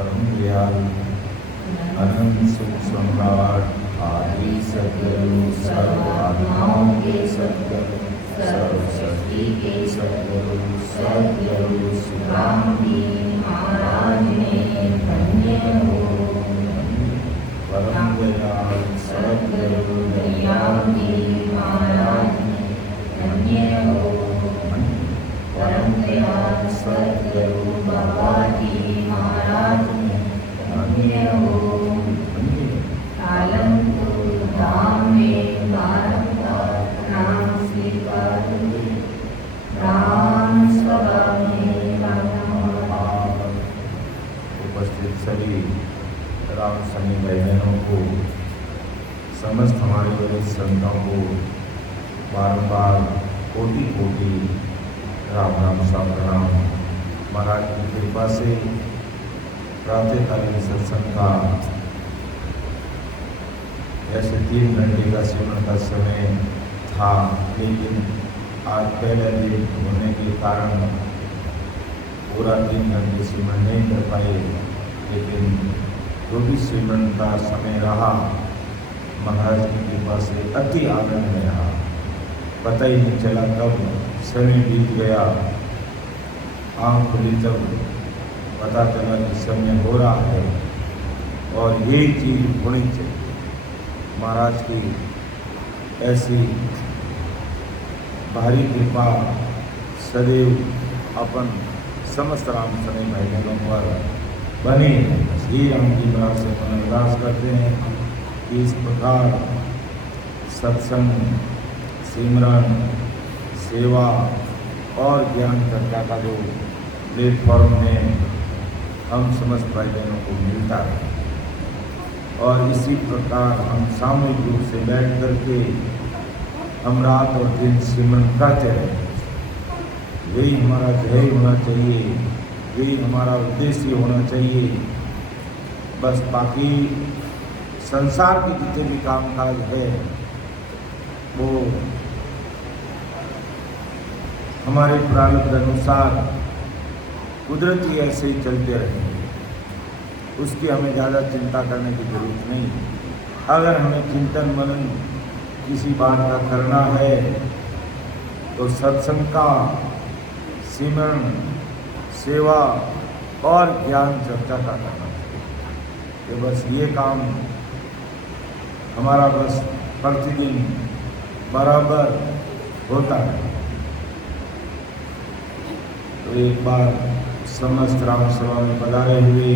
परम दयालु अनंत सुख सम्राट आदि सद्गुरु सर्वात्माओं के सद्गुरु सर्वशक्ति के सद्गुरु सद्गुरु सुखराम जी महाराज ने धन्य हो। परम दयाल सद्गुरु दयाल जी महाराज ने धन्य हो। परम दयाल सद्गुरु बाबा जी महाराज ने धन्य हो। आलमपुर धाम में भारत का नाम स्वीकार राम सभा में उपस्थित सभी राम समी बहनों को, समस्त हमारे बड़े संतों को बारंबार कोटि कोटि राम राम सा प्रणाम। महाराज की कृपा से प्रातःकालीन सत्संग का ऐसे 3 घंटे का सिमरन का समय था, लेकिन आज पहले दिन होने के कारण पूरा 3 घंटे सिमरन नहीं कर पाए। लेकिन जो भी सिमरन का समय रहा, महाराज की कृपा से अति आनंद में रहा। पता ही नहीं चला कब समय बीत गया। आँख खुली तब पता चला कि समय हो रहा है और यही चीज़ होनी चाहिए। महाराज की ऐसी भारी कृपा सदैव अपन समस्त राम सभी भाइयों पर बने। श्री राम जी महाराज से अरदास करते हैं कि इस प्रकार सत्संग, सिमरन, सेवा और ज्ञान चर्चा का जो प्लेटफॉर्म है, हम समस्त भाई बहनों को मिलता है और इसी प्रकार हम सामूहिक रूप से बैठ करके हम रात और दिन सिमरन करते रहें। यही हमारा ध्येय होना चाहिए, यही हमारा उद्देश्य होना चाहिए। बस बाकी संसार के जितने भी कामकाज है वो हमारे प्रारब्ध अनुसार कुदरती ऐसे ही चलते रहेंगे, उसकी हमें ज़्यादा चिंता करने की जरूरत नहीं। अगर हमें चिंतन मनन किसी बात का करना है तो सत्संग का, सिमरन, सेवा और ज्ञान चर्चा का करना चाहिए। तो बस ये काम हमारा बस प्रतिदिन बराबर होता है। तो एक बार समस्त राम सभा में पधारे हुए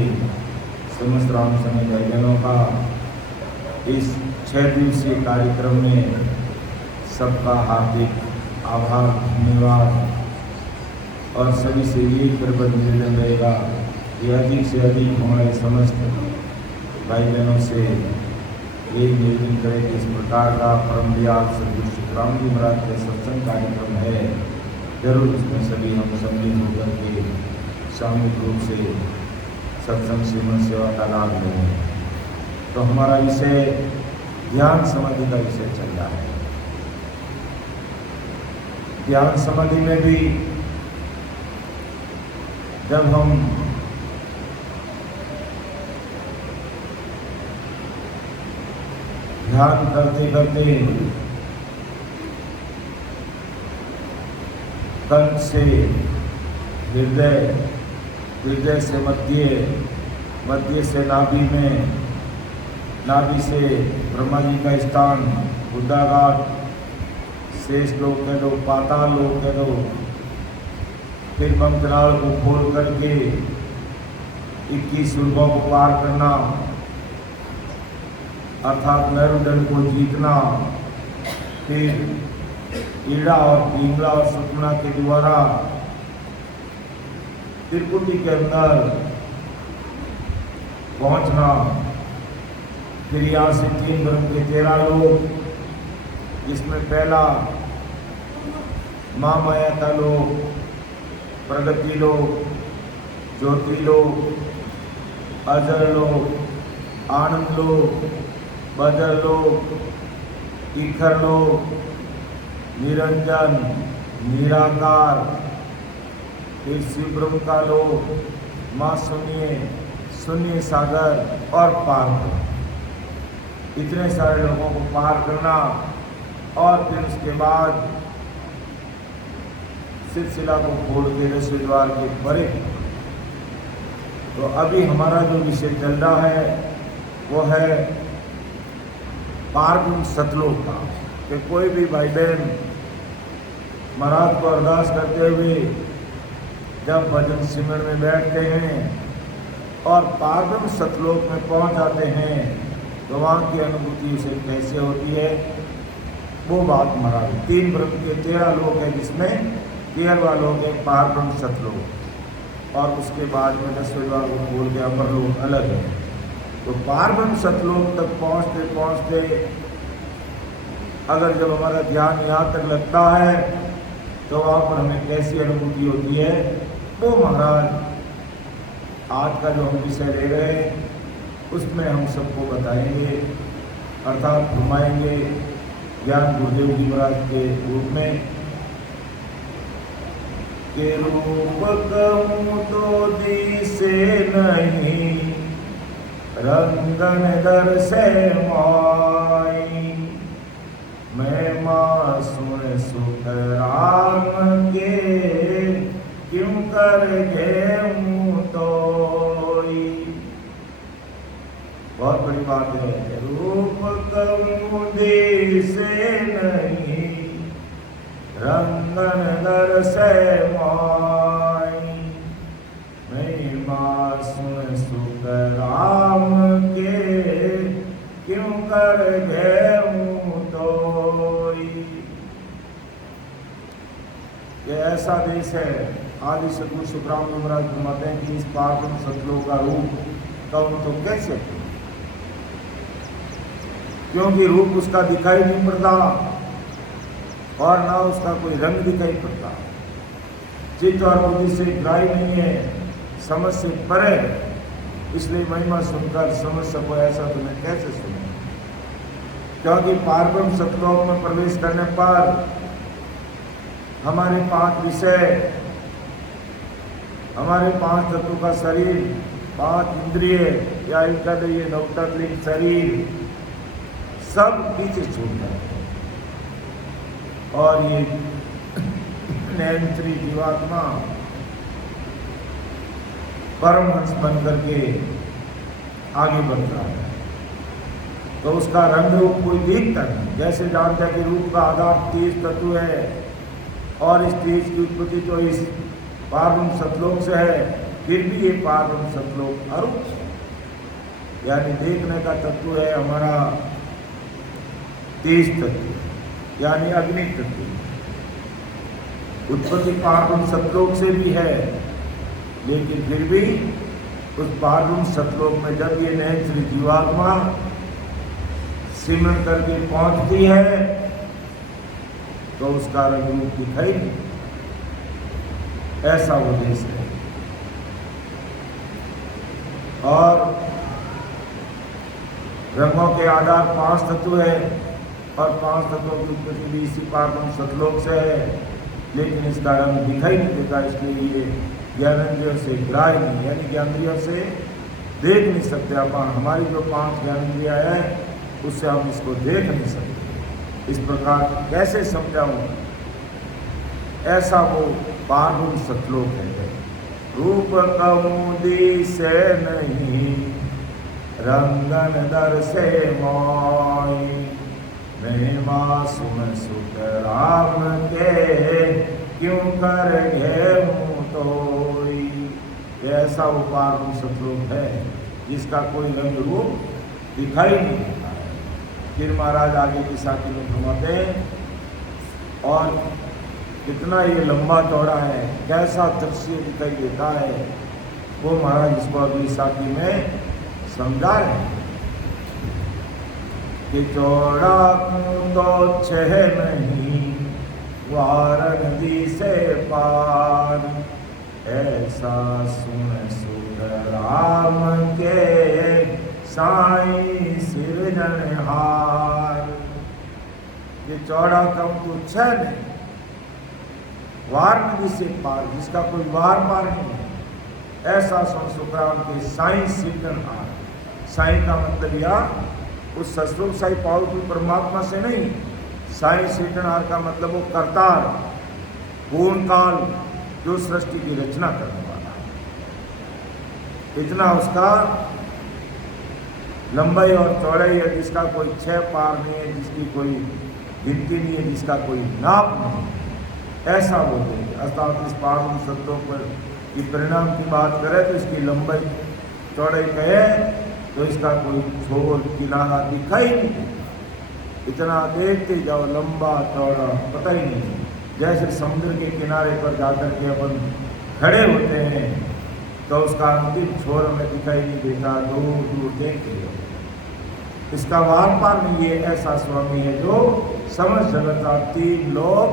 समस्त राम सभी भाई बहनों का इस 6 दिवसीय कार्यक्रम में सबका हार्दिक आभार, धन्यवाद और सभी से ये कृपा निवेदन रहेगा कि अधिक से अधिक हमारे समस्त भाई बहनों से यही निवेदन करें कि इस प्रकार का परम दयाल सद्गुरु सुखराम जी महाराज के सत्संग कार्यक्रम है, जरूर इसमें सभी हम सम्मिलित होकर के सामूहिक रूप से सत्संग सिमरन सेवा का लाभ लें। तो हमारा विषय ज्ञान समाधि का विषय चल रहा है। ज्ञान समाधि में भी जब हम ध्यान करते करते कंठ से हृदय, हृदय से मध्य, मध्य से नाभि में, नाभि से ब्रह्मा जी का स्थान, बुद्धाघाट, शेष लोक कह दो, पाताल लोक कह दो, फिर पंचनाल को खोल करके 21 ऊर्ध्वों को पार करना, अर्थात मेरुदंड को जीतना, फिर ईड़ा और पिंगला और सुषुम्ना के द्वारा त्रिकुटी के अंदर पहुंचना, फिर यहाँ से 3 ब्रह्म के 13 लोक, जिसमें पहला महामाया का लोक, प्रगति लोक, ज्योति लोक, अजर लोक, आनंद लोक, बदर लोक, ईखर लोक, निरंजन, निराकार, फिर शिव ब्रह्म का लोक, माँ सुनिए शून्य सागर और पार करना, इतने सारे लोगों को पार करना और फिर उसके बाद सिलसिला को खोल के रसोई द्वार के परे। तो अभी हमारा जो विषय चल रहा है वो है पारब्रह्म सतलोक का, कि कोई भी भाई बहन महाराज को अरदास करते हुए जब भजन सिमरन में बैठते हैं और पारब्रह्म सतलोक में पहुंच जाते हैं तो वहाँ की अनुभूति उसे कैसे होती है, वो बात महाराज 3 ब्रह्म के 13 लोक है, जिसमें 13वां लोक है पारब्रह्म सतलोक, और उसके बाद में 10वें द्वार को खोल के अपर लोक अलग है। तो पारब्रह्म सतलोक तक पहुँचते पहुँचते अगर जब हमारा ध्यान यहाँ तक लगता है तो वहाँ पर हमें कैसी अनुभूति होती है, वो महाराज आज का जो हम विषय ले रहे हैं उसमें हम सबको बताएंगे, अर्थात फरमाएंगे ज्ञान गुरुदेव जी महाराज के रूप में कि रूप कहूँ तो दिसे नहीं, रंगन दर से माई, मैं माँ सुन सुख राम के, क्यों कर घेऊँ तोई। बहुत बड़ी बात है। रूप कहूँ दिसे नहीं, रंगन दर से माई, मैं माँ सुन सुख राम के, क्यों कर घेऊँ तोई। ये ऐसा देश है, आदि सदगुरु सुखराम जी महाराज फरमाते हैं कि इस पारब्रह्म सतलोक का रूप कहूँ तो कैसे, क्योंकि रूप उसका दिखाई नहीं पड़ता और ना उसका कोई रंग दिखाई पड़ता, चित्त और बुद्धि से ग्राह्य नहीं है, समझ से परे, इसलिए महिमा सुनकर समझ सको ऐसा तुम्हें कैसे सुने। क्योंकि पारब्रह्म सतलोक में प्रवेश करने पर हमारे 5 विषय, हमारे 5 तत्वों का शरीर, 5 इंद्रिय या इनका तो ये नवतत्विक शरीर सब पीछे छूट जाते हैं और ये नैनश्री जीवात्मा परमहंस बन करके आगे बढ़ता है। तो उसका रंग रूप कोई दिखता नहीं, जैसे जानता है कि रूप का आधार 30 तत्व है और इस 30 की उत्पत्ति तो इस पारब्रह्म सतलोक से है, फिर भी ये पारब्रह्म सतलोक अरूप है, यानी देखने का तत्व है हमारा 30 तत्व, यानी अग्नि तत्व। उत्पत्ति पारब्रह्म सतलोक से भी है, लेकिन फिर भी उस पारब्रह्म सतलोक में जब ये नैनश्री जीवात्मा सिमरन करके पहुंचती है तो उसका रंग रूप दिखाई नहीं, ऐसा वो देश है। और रंगों के आधार 5 तत्व है और 5 तत्वों की उत्पत्ति भी इसी पारब्रह्म सतलोक से है, लेकिन इसका रंग दिखाई नहीं देता, इसलिए ये ज्ञानेंद्रियों से ग्राह्य नहीं, यानी ज्ञानेंद्रियों से देख नहीं सकते अपन। हमारी जो 5 ज्ञानेंद्रियाँ हैं उससे हम इसको देख नहीं सकते। इस प्रकार कैसे समझाऊं, ऐसा वो पारब्रह्म सतलोक है। रूप कहूँ दिसे नहीं, रंगन दर से मोई, महिमा सुन सुख राम के, क्यों कर घेऊँ तोई। ऐसा वो पारब्रह्म सतलोक है जिसका कोई रंग रूप दिखाई नहीं देता है। फिर महाराज आगे की साथी में घुमाते हैं और कितना ये लंबा चौड़ा है, कैसा दृश्य दिखाई देता है, वो महाराज इसको अगली साथी में समझा रहे हैं कि चौड़ा तो 6 नहीं, वाराणसी से पार, ऐसा सुन सुख राम के, साईं सिरजनहार। ये चौड़ा कम तो 6 नहीं, वाराणसी से पार, जिसका कोई वार पार नहीं है, ऐसा सुखराम के साई सिद्धनहार। साई का मतलब यह उस सतरूप साई पावरफुल परमात्मा से नहीं, साई सिद्धनहार का मतलब वो करतार, पूर्ण काल, जो सृष्टि की रचना करने वाला है। इतना उसका लंबाई और चौड़ाई है जिसका कोई छह पार नहीं है, जिसकी कोई गिनती नहीं है, जिसका कोई नाप नहीं, ऐसा वो देंगे। अर्थात इस पावन सत्यों पर की परिणाम की बात करें तो इसकी लंबाई चौड़ाई कहे तो इसका कोई छोर किनारा दिखाई नहीं, इतना देखते जाओ लंबा चौड़ा पता ही नहीं। जैसे समुद्र के किनारे पर जाकर के अपन खड़े होते हैं तो उसका अंतिम छोर हमें दिखाई नहीं देता, दूर दूर देखते जाओ, इसका वार पार नहीं है। ऐसा स्वामी है जो समझ जगता 3 लोक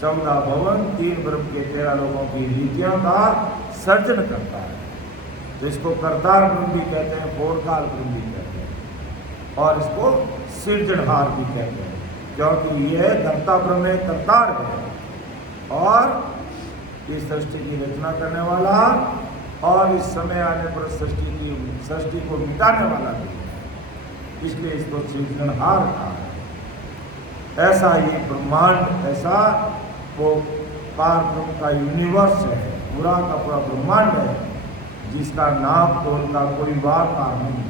14 भवन 3 ब्रह्म के 13 लोगों की नीतियों का सर्जन करता है। तो इसको करतार ब्रह्म भी कहते हैं, पूर्णकाल ब्रह्म भी कहते हैं, और इसको सृजनहार भी कहते हैं, क्योंकि यह कर्ता ब्रह्म है, करतार है, और इस सृष्टि की रचना करने वाला और इस समय आने पर सृष्टि को मिटाने वाला भी है, इसलिए इसको सृजनहार कहा है। ऐसा ये ब्रह्मांड, ऐसा वो पार ब्रह्म का यूनिवर्स है, पूरा का पूरा ब्रह्मांड है, जिसका नाप तोल का कोई वार पार नहीं।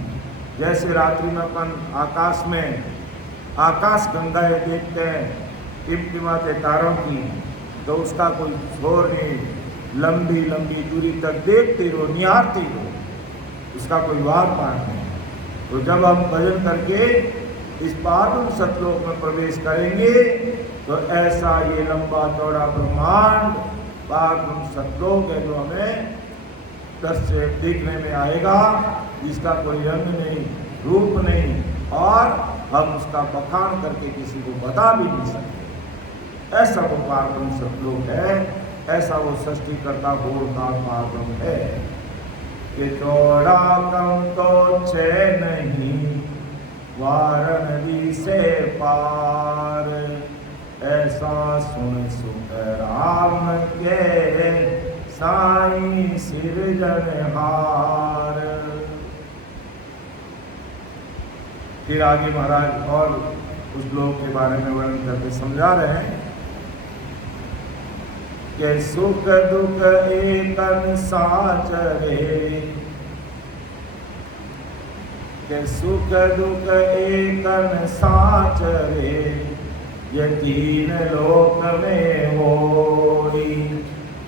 जैसे रात्रि में अपन आकाश में आकाश गंगाएं देखते हैं टिमटिमाते तारों की, तो उसका कोई छोर नहीं, लंबी लंबी दूरी तक देखते रहो, निहारते रहो, उसका कोई वार पार नहीं। तो जब हम भजन करके इस पावन सतलोक में प्रवेश करेंगे तो ऐसा ये लंबा चौड़ा ब्रह्मांड पावन सतलोक है जो हमें दृश्य से देखने में आएगा, जिसका कोई रंग नहीं, रूप नहीं, और हम उसका बखान करके किसी को बता भी नहीं सकते। ऐसा वो पावन सतलोक है, ऐसा वो सृष्टि करता बोलता पावन है कि चौड़ा कम तो छे नहीं वाराणसी से पार, ऐसा सुन सुख राम के साई सिरजनहार। फिर आगे महाराज और उस लोक के बारे में वर्णन करके समझा रहे हैं कि सुख दुख एकन साचरे, के सुख दुख एकन साचरे, ये 3 लोक में होई,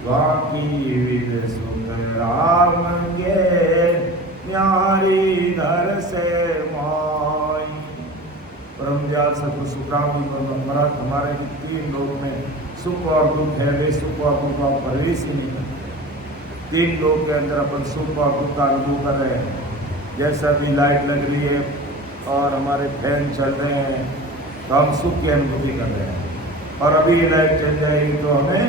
बाकी विद सुख राम के न्यारी धर से माई। परमदयाल सतगुरु सुखराम महाराज हमारे 3 लोक में सुख और दुख है, वे सुख और दुख का प्रवेश ही नहीं करते। 3 लोक के अंदर अपन सुख और दुख का अनुभव कर रहे हैं। जैसा भी लाइट लग रही है और हमारे फैन चल रहे हैं तो हम सुख की अनुभूति कर रहे हैं, और अभी लाइट चल जाएगी तो हमें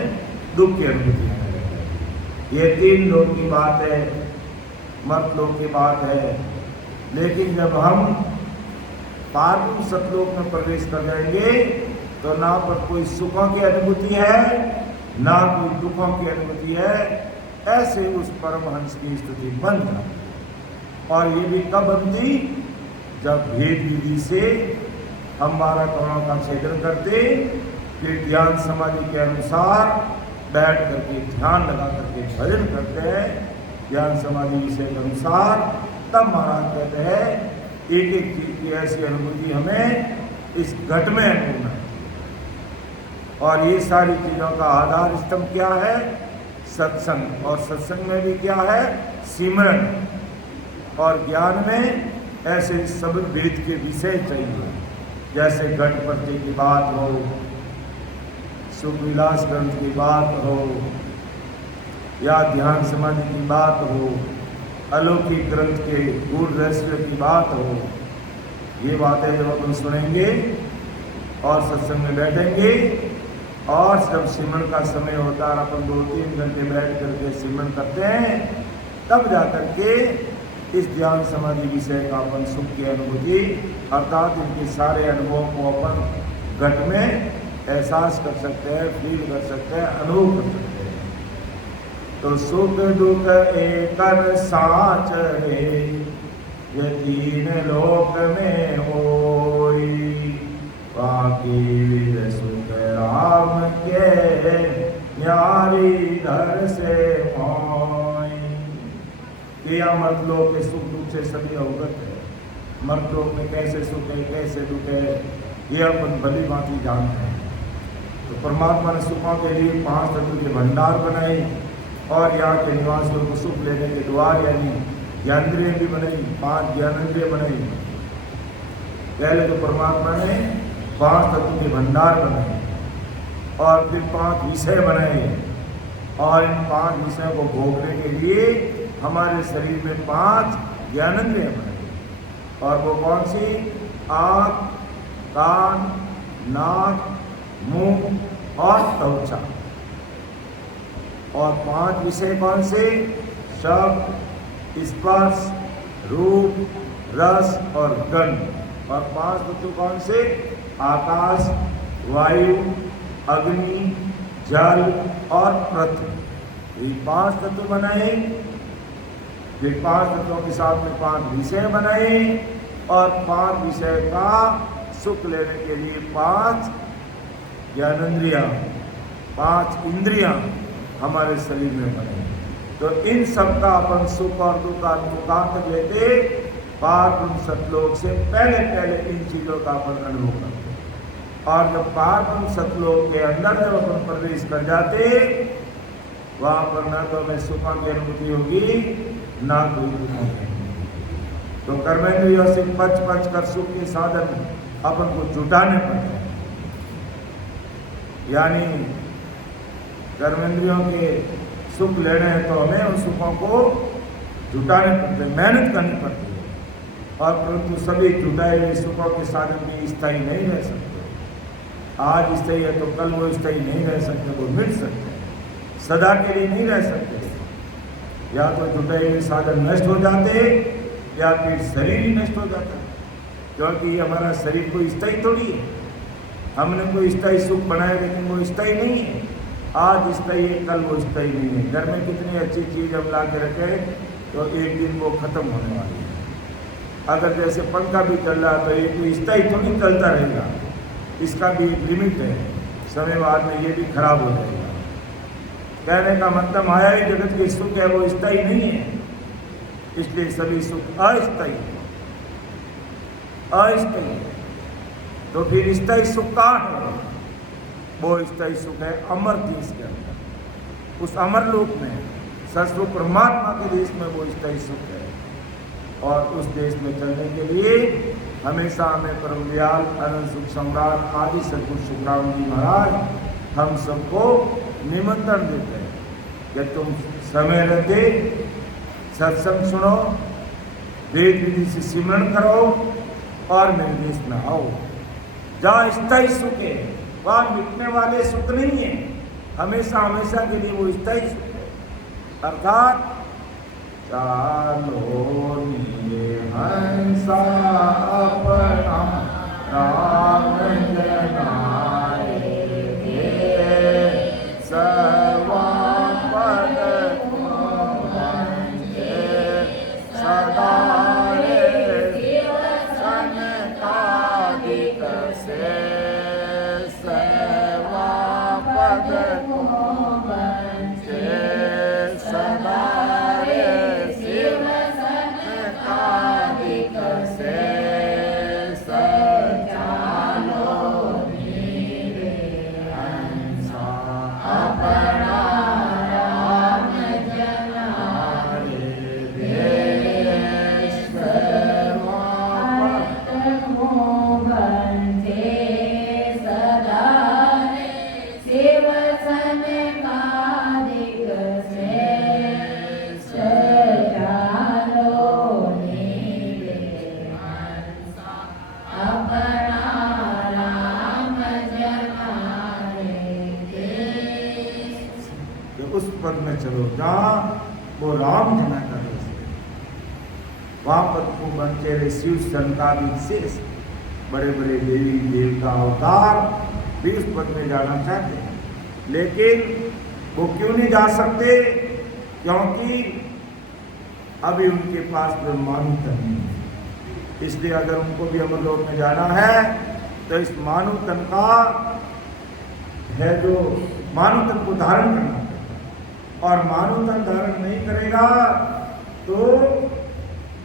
दुख की अनुभूति करेगी। ये 3 लोक की बात है, मत लोक की बात है। लेकिन जब हम पार्थिव सतलोक में प्रवेश कर जाएंगे तो ना पर कोई सुखों की अनुभूति है, ना कोई दुखों की अनुभूति है। ऐसे उस परमहंस की स्थिति बन जाती, और ये भी कब बनती, जब भेद विधि से हम 12 करोड़ों का छेदन करते, फिर ध्यान समाधि के अनुसार बैठ करके ध्यान लगा करके भजन करते हैं, ध्यान समाधि विषय के अनुसार, तब महाराज कहते हैं एक एक चीज की ऐसी अनुभूति हमें इस घट में अनुभव है। और ये सारी चीज़ों का आधार स्तंभ क्या है, सत्संग, और सत्संग में भी क्या है, सिमरन, और ज्ञान में ऐसे सब वेद के विषय चाहिए, जैसे घट प्रत्यय की बात हो, सुख विलास ग्रंथ की बात हो, या ध्यान समाधि की बात हो, अलौकिक ग्रंथ के गूढ़ रहस्य की बात हो। ये बातें जब अपन सुनेंगे और सत्संग में बैठेंगे, और जब सिमरन का समय होता है, अपन 2-3 घंटे बैठ करके सिमरन करते हैं, तब जाकर के इस ध्यान समाधि विषय का अपन सुख की अनुभूति, अर्थात इनके सारे अनुभवों को अपन घट में एहसास कर सकते हैं, फील कर सकते हैं, अनुभव कर सकते हैं। तो सुख दुख एकन साच है, ये तीन लोक में होई। बाकी विद सुख राम के, न्यारी धर से मोई। कियामत लोक के सुख दुख से सभी अवगत है। मर्द लोक में कैसे सुख है कैसे दुख है ये अपन भली भांति जानते हैं। तो परमात्मा ने सुखों के लिए 5 तत्व के भंडार बनाए और यहाँ के निवासियों को सुख लेने के द्वार यानी ज्ञानेंद्रिय भी बनाई, 5 ज्ञानेंद्रिय बनाई। पहले तो परमात्मा ने 5 तत्व के भंडार बनाए और फिर 5 विषय बनाए और इन 5 विषयों को भोगने के लिए हमारे शरीर में 5 ज्ञानेंद्रिय बनाए। और वो कौन सी? आँख, कान, नाक, मुंह और त्वचा। और 5 विषय कौन से? शब्द, स्पर्श, रूप, रस और गंध। और 5 तत्व कौन से? आकाश, वायु, अग्नि, जल और पृथ्वी। ये 5 तत्व बनाए। फिर 5 तत्वों के साथ में 5 विषय बनाए और 5 विषय का सुख लेने के लिए 5 ज्ञानेंद्रियाँ, 5 इंद्रियाँ हमारे शरीर में बने। तो इन सब का अपन सुख और दुख का मुकाम लेते पार ब्रह्म सतलोक से पहले इन चीज़ों का अपन अनुभव करते। और जब पार ब्रह्म सतलोक के अंदर जब अपन प्रवेश कर जाते वहाँ पर न तो हमें सुखों की अनुभूति होगी ना कोई दुखों की। तो कर्मेंद्रियों से बच कर सुख के साधन अपन को जुटाने पड़ते हैं। यानी कर्मेंद्रियों के सुख लेने हैं तो हमें उन सुखों को जुटाने पड़ते हैं, मेहनत करनी पड़ती है। और परंतु सभी जुटाए हुए सुखों के साधन भी स्थायी नहीं रह सकते। आज स्थायी है तो कल वो स्थायी नहीं रह सकते, वो मिट सकते हैं, सदा के लिए नहीं रह सकते। या तो जुटाए हुए साधन नष्ट हो जाते या फिर शरीर ही नष्ट हो जाता है। क्योंकि हमारा शरीर कोई स्थायी थोड़ी है। हमने कोई स्थायी सुख बनाया लेकिन वो स्थायी नहीं है। आज स्थायी है कल वो स्थायी नहीं है। घर में कितनी अच्छी चीज़ हम ला के रखें तो एक दिन वो खत्म होने वाली है। अगर जैसे पंखा भी चल रहा तो ये कोई स्थायी थोड़ी चलता रहेगा, इसका भी एक लिमिट है। समय बाद में ये भी खराब हो जाएगा। कहने का मतलब आया ही जगत के सुख है वो स्थायी नहीं है, इसलिए सभी सुख अस्थायी है। तो फिर स्थायी सुख कहाँ है? वो स्थायी सुख है अमर देश के अंदर, उस अमर लोक में सचरूप परमात्मा के देश में वो स्थायी सुख है। और उस देश में चलने के लिए हमेशा हमें परम दयाल अनंत सुख सम्राट आदि सद्गुरु सुखराम जी महाराज हम सबको निमंत्रण देते हैं कि तुम समय रहते सत्संग सुनो, वेद विधि से सिमरण करो और मेरे देश में आओ। जहाँ स्थायी सुख है वहाँ मिटने वाले सुख नहीं है, हमेशा हमेशा के लिए वो स्थायी सुख है। अर्थात चालो नीले हंसा अपना राम जनाए सर्वा पद सदा सनकादिक से सर्वा पद सदा चलो जहाँ वो राम जना का देश है, वहाँ पर खूब बनचेरे शिव संतादिक शेष बड़े बड़े देवी देवता अवतार भी उस पद में जाना चाहते हैं, लेकिन वो क्यों नहीं जा सकते? क्योंकि अभी उनके पास ब्रह्मांड तन नहीं है। इसलिए अगर उनको भी अमरलोक में जाना है तो इस मानव तन का है जो मानव तन को धारण करना पड़ेगा, और मानव तन धारण नहीं करेगा तो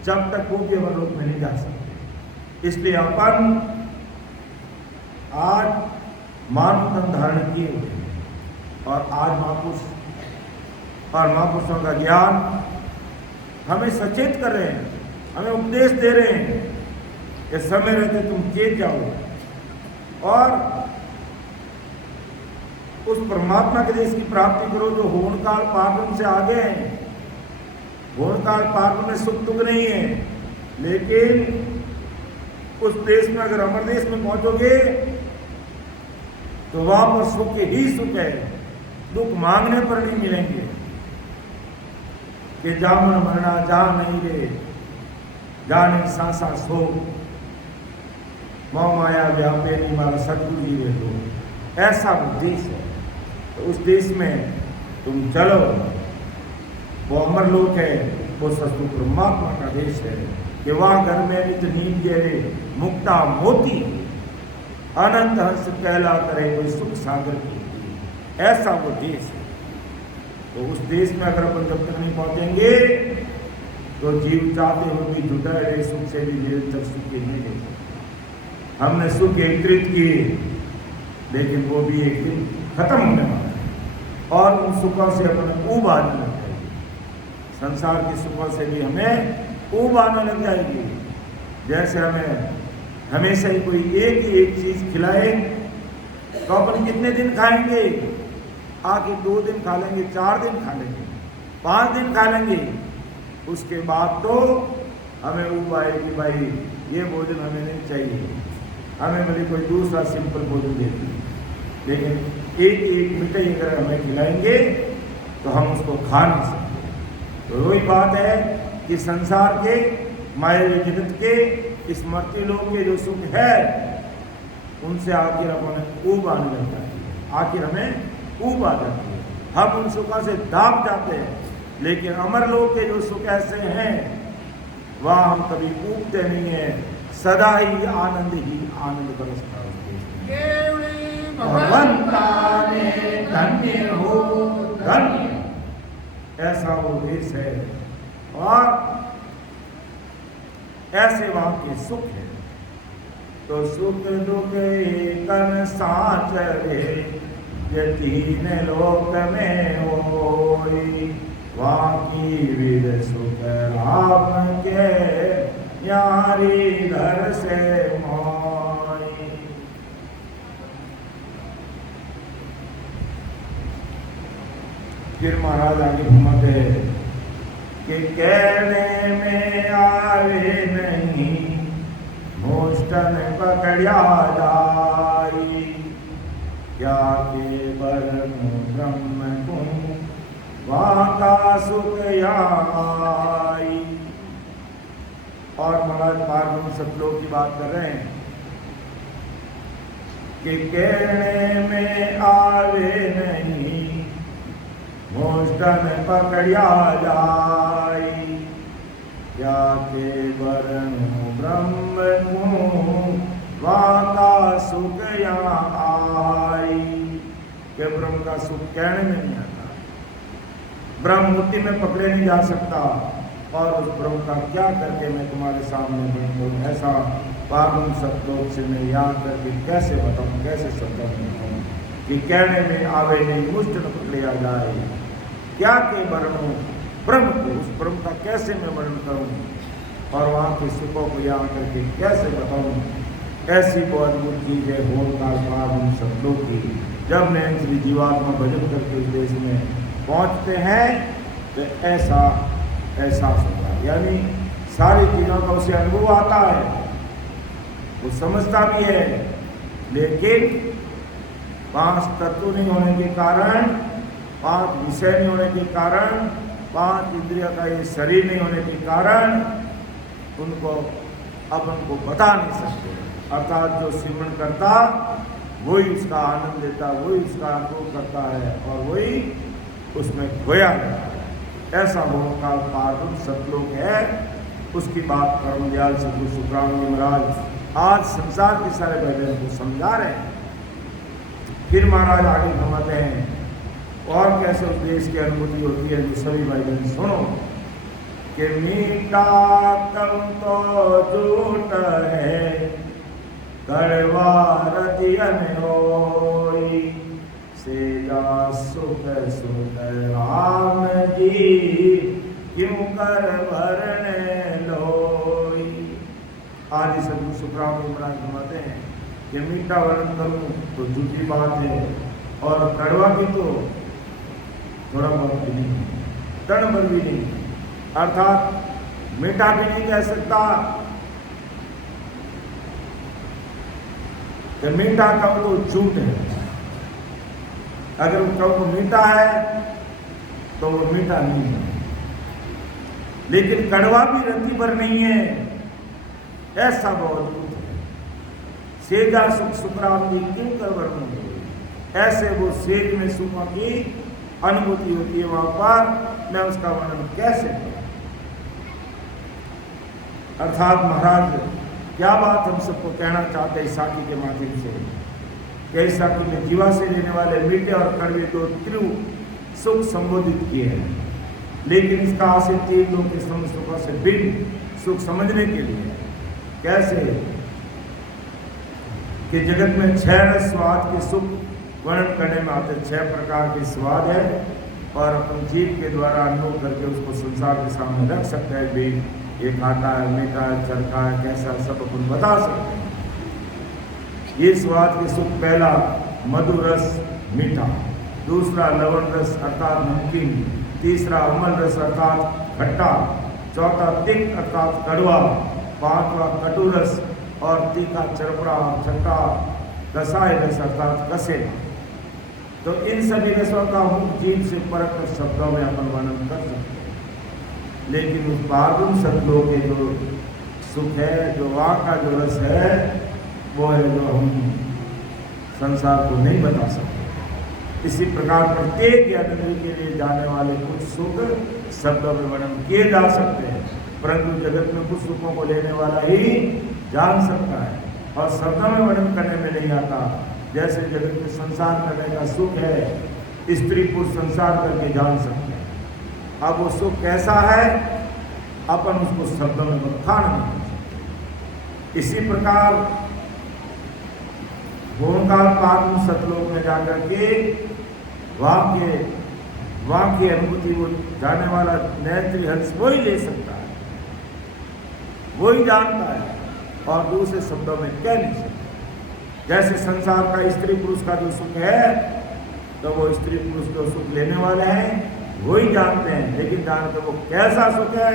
जब तक वो भी अमरलोक में नहीं जा सकते। इसलिए अपन आज मानव तन धारण किए हुए और आज महापुरुष और महापुरुषों का ज्ञान हमें सचेत कर रहे हैं, हमें उपदेश दे रहे हैं कि समय रहते तुम चेत जाओ और उस परमात्मा के देश की प्राप्ति करो जो होनकाल पार्वन से आगे है। होनकाल पार्वन में सुख दुख नहीं है, लेकिन उस देश में अगर अमर देश में पहुंचोगे तो वहां पर सुख ही सुख है, दुख मांगने पर नहीं मिलेंगे। कि जामन मरना जा नहीं रे, जाने सांसा सो, मोह माया व्यापे नहीं मारा सतगुरु जी रे दो। ऐसा वो देश है, तो उस देश में तुम चलो, वो अमर लोक है, वो सतगुरु परमात्मा का देश है कि वहाँ घर में नित नींद गेरे मुक्ता मोती, अनंत हंस कहला करे कोई सुख सागर की। ऐसा वो देश है। तो उस देश में अगर अपन जब तक नहीं पहुंचेंगे तो जीव चाहते हुए भी जुटा रहे सुख से भी निरंतर सुख के नहीं देते। हमने सुख एकत्रित किए, लेकिन वो भी एक दिन खत्म होने वाला है और उन सुखों से अपन ऊब आने लग जाएगी। संसार के सुखों से भी हमें ऊब आने लग जाएगी। जैसे हमें हमेशा ही कोई एक चीज खिलाए तो अपन कितने दिन खाएंगे? आके 2 दिन खा लेंगे, 4 दिन खा लेंगे, 5 दिन खा लेंगे, उसके बाद तो हमें ऊब आएगी, भाई ये भोजन हमें नहीं चाहिए, हमें भले कोई दूसरा सिंपल भोजन देती। लेकिन एक मिठाई अगर हमें खिलाएंगे तो हम उसको खा नहीं सकते। तो वही बात है कि संसार के मायावी जगत के इस मर्त्य लोक के जो सुख है उनसे आखिर हमें ऊब आने लगता है, आखिर हमें ऊब आ जाती है, हम उन सुखों से दाब जाते हैं। लेकिन अमर लोक के जो सुख ऐसे हैं वहाँ हम कभी ऊबते नहीं है, सदा ही आनंद बरसता है। भगवंता ने धन्य हो धन्य, ऐसा वो देश है और ऐसे वहाँ के सुख है। तो सुख दुख कन साचरे ये 3 लोक में होई, वाकी विद सुख राम के यारी घर से मोई। फिर महाराज आगे घुमाते कि कहने में आवे नहीं मुष्टन पकड़िया जाई, क्या के बरन ब्रह्म को वहाँ का सुख आई। और महाराज पार्वती सतलोक की बात कर रहे हैं कि कहने में आवे नहीं मुष्टन पकड़िया जाई, क्या के बरन ब्रह्म को वहाँ का सुख आई। के ब्रह्म का सुख कहने में नहीं आता, ब्रह्म मुट्ठी में पकड़े नहीं जा सकता, और उस ब्रह्म का क्या करके मैं तुम्हारे सामने बैठूं। ऐसा पावन सतलोक से मैं याद करके कैसे बताऊं, कैसे शब्द बताऊं कि कहने में आवे नहीं मुष्ट न पकड़े आ जाए। क्या के वर्णों ब्रह्म को, उस ब्रह्म का कैसे मैं वर्णन करूं और वहाँ के सुखों को याद करके कैसे बताऊं। ऐसी बहुत अद्भुत चीज है होनकाल पावन सतलोक की। जब नयन जीवात्मा भजन करके उस देश में पहुँचते हैं तो ऐसा एहसास होता है, यानी सारी चीज़ों का उसे अनुभव आता है, वो समझता भी है। लेकिन 5 तत्व नहीं होने के कारण, 5 विषय नहीं होने के कारण, 5 इंद्रिय का ये शरीर नहीं होने के कारण उनको अपन को बता नहीं सकते। अर्थात जो सिमरन करता वही उसका आनंद लेता, वही उसका अनुभव करता है और वही उसमें खोया रहता है। ऐसा भोग काल पार सतलोक है। उसकी बात परम दयाल सतगुरु सुखराम जी महाराज आज संसार के सारे भाइयों को समझा रहे हैं। फिर महाराज आगे फरमाते हैं और कैसे उस देश की अनुभूति होती है जो सभी भाई बहन सुनो कि मीठा कम तो झूठ है कड़वा रतियन होई सेजा सुख सुख राम जी क्यों कर भरने लोई। आदि सदगुरु सुखराम जी महाराज फरमाते हैं कि मीठा वर्णन करूं तो झूठी बात है और कड़वा भी तो थोड़ा बहुत भी नहीं, तड़ भर भी नहीं, अर्थात मीठा भी नहीं कह सकता कि मीठा कहूं तो झूठ है। अगर वो कहूं तो मीठा है तो वो मीठा नहीं है, लेकिन कड़वा भी रत्ती भर नहीं है, ऐसा बहुत सेजा सुख सुखराम जी क्यों कर वर्णन। ऐसे वो सेज में सुखों की अनुभूति होती है, वहां पर मैं उसका वर्णन कैसे करूं। अर्थात महाराज क्या बात हम सबको कहना चाहते हैं साखी के माध्यम से कि साखी में जीवा से लेने वाले मीठे और कड़वे दो त्रिव सुख संबोधित किए हैं, लेकिन इसका आशय तीन लोगों के सुखों से भिन्न सुख समझने के लिए कैसे कि जगत में 6 रस स्वाद के सुख वर्णन करने में आते, 6 प्रकार के स्वाद है और अपन जीव के द्वारा अनुभव करके उसको संसार के सामने रख सकते हैं। भी ये खाटा है, मीठा है, चरका है, कैसा, सब अपन बता सकते हैं। ये स्वाद के सुख पहला मधुर रस मीठा, दूसरा लवण रस अर्थात नमकीन, तीसरा अमल रस अर्थात खट्टा, चौथा तिक्त अर्थात कड़वा, पांचवा कटु रस और तीखा चरपड़ा, छठा कसाय रस अर्थात कसे। तो इन सभी रसों का मुख जीव से परख कर शब्दों में अपन वर्णन कर सकते हैं, लेकिन उस पारब्रह्म सतलोक के जो सुख है, जो वहाँ का जो रस है, वो है जो हम संसार को नहीं बता सकते। इसी प्रकार प्रत्येक ज्ञानेंद्रिय के लिए जाने वाले कुछ सुख शब्दों में वर्णन किए जा सकते हैं, परंतु जगत में कुछ सुखों को लेने वाला ही जान सकता है और शब्दों में वर्णन करने में नहीं आता। जैसे जगत में संसार करने का सुख है, स्त्री पुरुष संसार करके जान सकते हैं। अब वो सुख कैसा है अपन उसको शब्दों में बखान नहीं कर सकते। इसी प्रकार भूमकाल पार सतलोक में जाकर के वहाँ की अनुभूति वो जाने वाला नेत्री हंस वही ले सकता है, वही जानता है और दूसरे शब्दों में कह नहीं सकता। जैसे संसार का स्त्री पुरुष का जो सुख है, तो वो स्त्री पुरुष जो सुख लेने वाले हैं वही जानते हैं, लेकिन जानते वो कैसा सुख है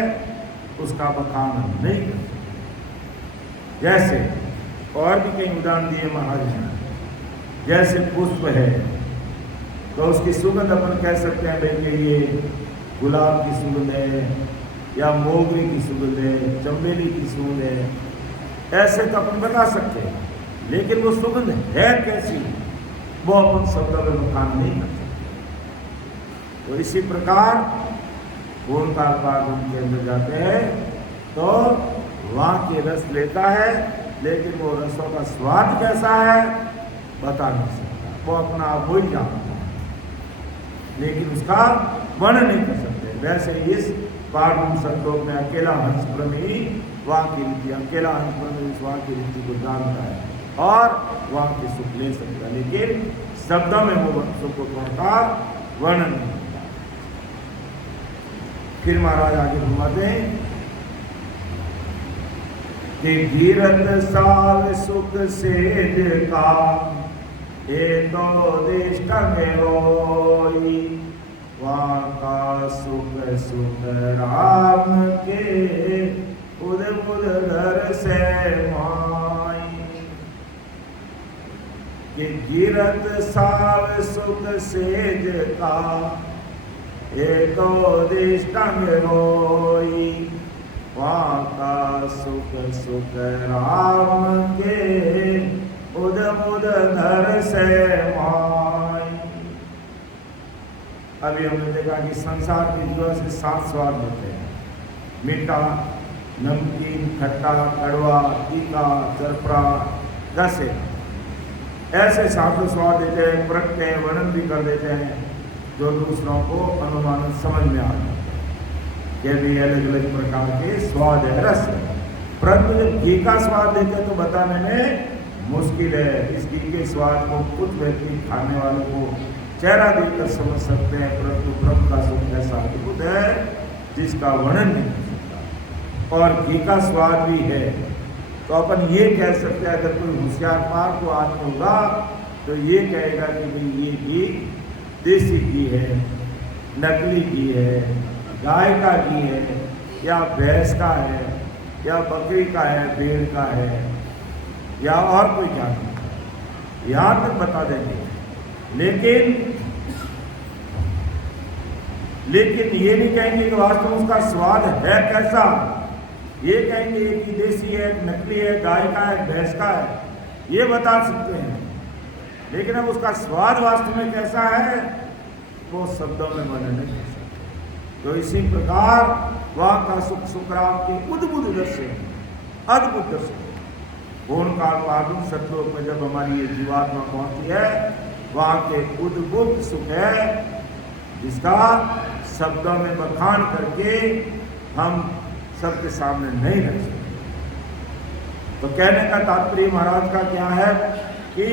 उसका बखान नहीं कर सकते। जैसे और भी कई उदाहरण दिए महाराज ने, जैसे पुष्प है तो उसकी सुगंध अपन कह सकते हैं भाई कि ये गुलाब की सुगंध है या मोगरे की सुगंध है, चमेली की सुगंध है, ऐसे तो अपन बता सकते हैं, लेकिन वो सुगंध है कैसी वो अपन शब्दों में बखान नहीं कर सकते। तो इसी प्रकार पूर्णकाल पागम के अंदर जाते हैं तो वहाँ के रस लेता है, लेकिन वो रसों का स्वाद कैसा है बता नहीं सकता, वो अपना आप वही जानता है, लेकिन उसका वर्णन नहीं कर सकते। वैसे इस पारब्रह्म सतलोक में अकेला हंस ब्रह्म ही वहाँ की रीति, अकेला हंस ब्रह्म इस वहाँ की रीति को जानता है और वहाँ के सुख ले सकता है, लेकिन शब्दों में वो सुख को का वर्णन नहीं करता। फिर महाराज आगे घुमाते हैं कि गिरत साल सुख सेज का एक दिष्ट में होई, वहाँ का सुख सुख राम के उद उद घर से माई। कि गिरत साल सुख सेज का एक दिष्ट में होई, वहाँ का सुख सुख राम के उद उद घर से माई। अभी हमने देखा कि संसार की जो से 7 स्वाद होते हैं, मीठा, नमकीन, खट्टा, कड़वा, तीखा, चरपरा, रसे। ऐसे 7 स्वाद देते हैं, प्रकट हैं, वर्णन भी कर देते हैं, जो दूसरों को अनुमानित समझ में आ जाते हैं कि भी अलग अलग प्रकार के स्वाद है, रस है। परंतु जब घी का स्वाद देते हैं तो बताने में मुश्किल है। इस घी के स्वाद को कुछ व्यक्ति खाने वालों को चेहरा देखकर समझ सकते हैं, परंतु ब्रह्म का सुख ऐसा अद्भुत है जिसका वर्णन नहीं कर सकता। और घी का स्वाद भी है, तो अपन ये कह सकते हैं, अगर कोई होशियार पार को आदमी होगा तो ये कहेगा कि भाई ये घी देसी घी है, नकली घी है, गाय का घी है, या भैंस का है, या बकरी का है, भेड़ का है, या और कोई जानवर, यहाँ तक बता देंगे। लेकिन ये नहीं कहेंगे कि वास्तव में उसका स्वाद है कैसा। ये कहेंगे कि देसी है, नकली है, गाय का है, भैंस का है, ये बता सकते हैं। लेकिन अब उसका स्वाद वास्तव में कैसा है वो शब्दों में वर्णन नहीं कर सकते। तो इसी प्रकार वहाँ का सुख सुखराम के उद्भुत दर्शन, अद्भुत दर्शन, पूर्ण काल पार्वण सतलोक में जब हमारी ये जीवात्मा पहुंची है, वहाँ के उद्भुत सुख है जिसका शब्दों में बखान करके हम सबके सामने नहीं रख सकते। तो कहने का तात्पर्य महाराज का क्या है कि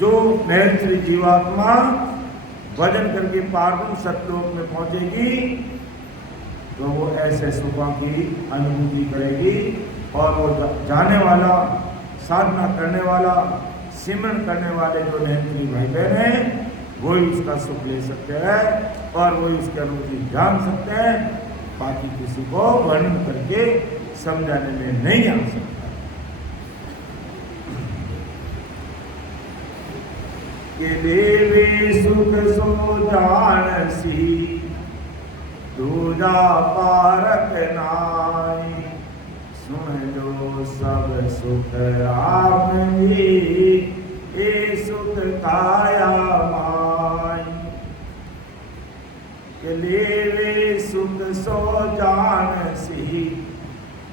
जो नैत्री जीवात्मा भजन करके पार्वण सतलोक में पहुंचेगी तो वो ऐसे सुखों की अनुभूति करेगी, और वो जाने वाला, साधना करने वाला, सिमरन करने वाले जो नैत्री भाई बहन हैं वही उसका सुख ले सकते हैं और वही उसकी अनुभूति जान सकते हैं। बाकी किसी को वर्णन करके समझाने में नहीं आ सकता। कि देवी सुख सो जानसी, दूजा पारक नाई, सुन जो सब सुख राम जी, ए सुख काया माई। के लेवे सुख सो जानसी,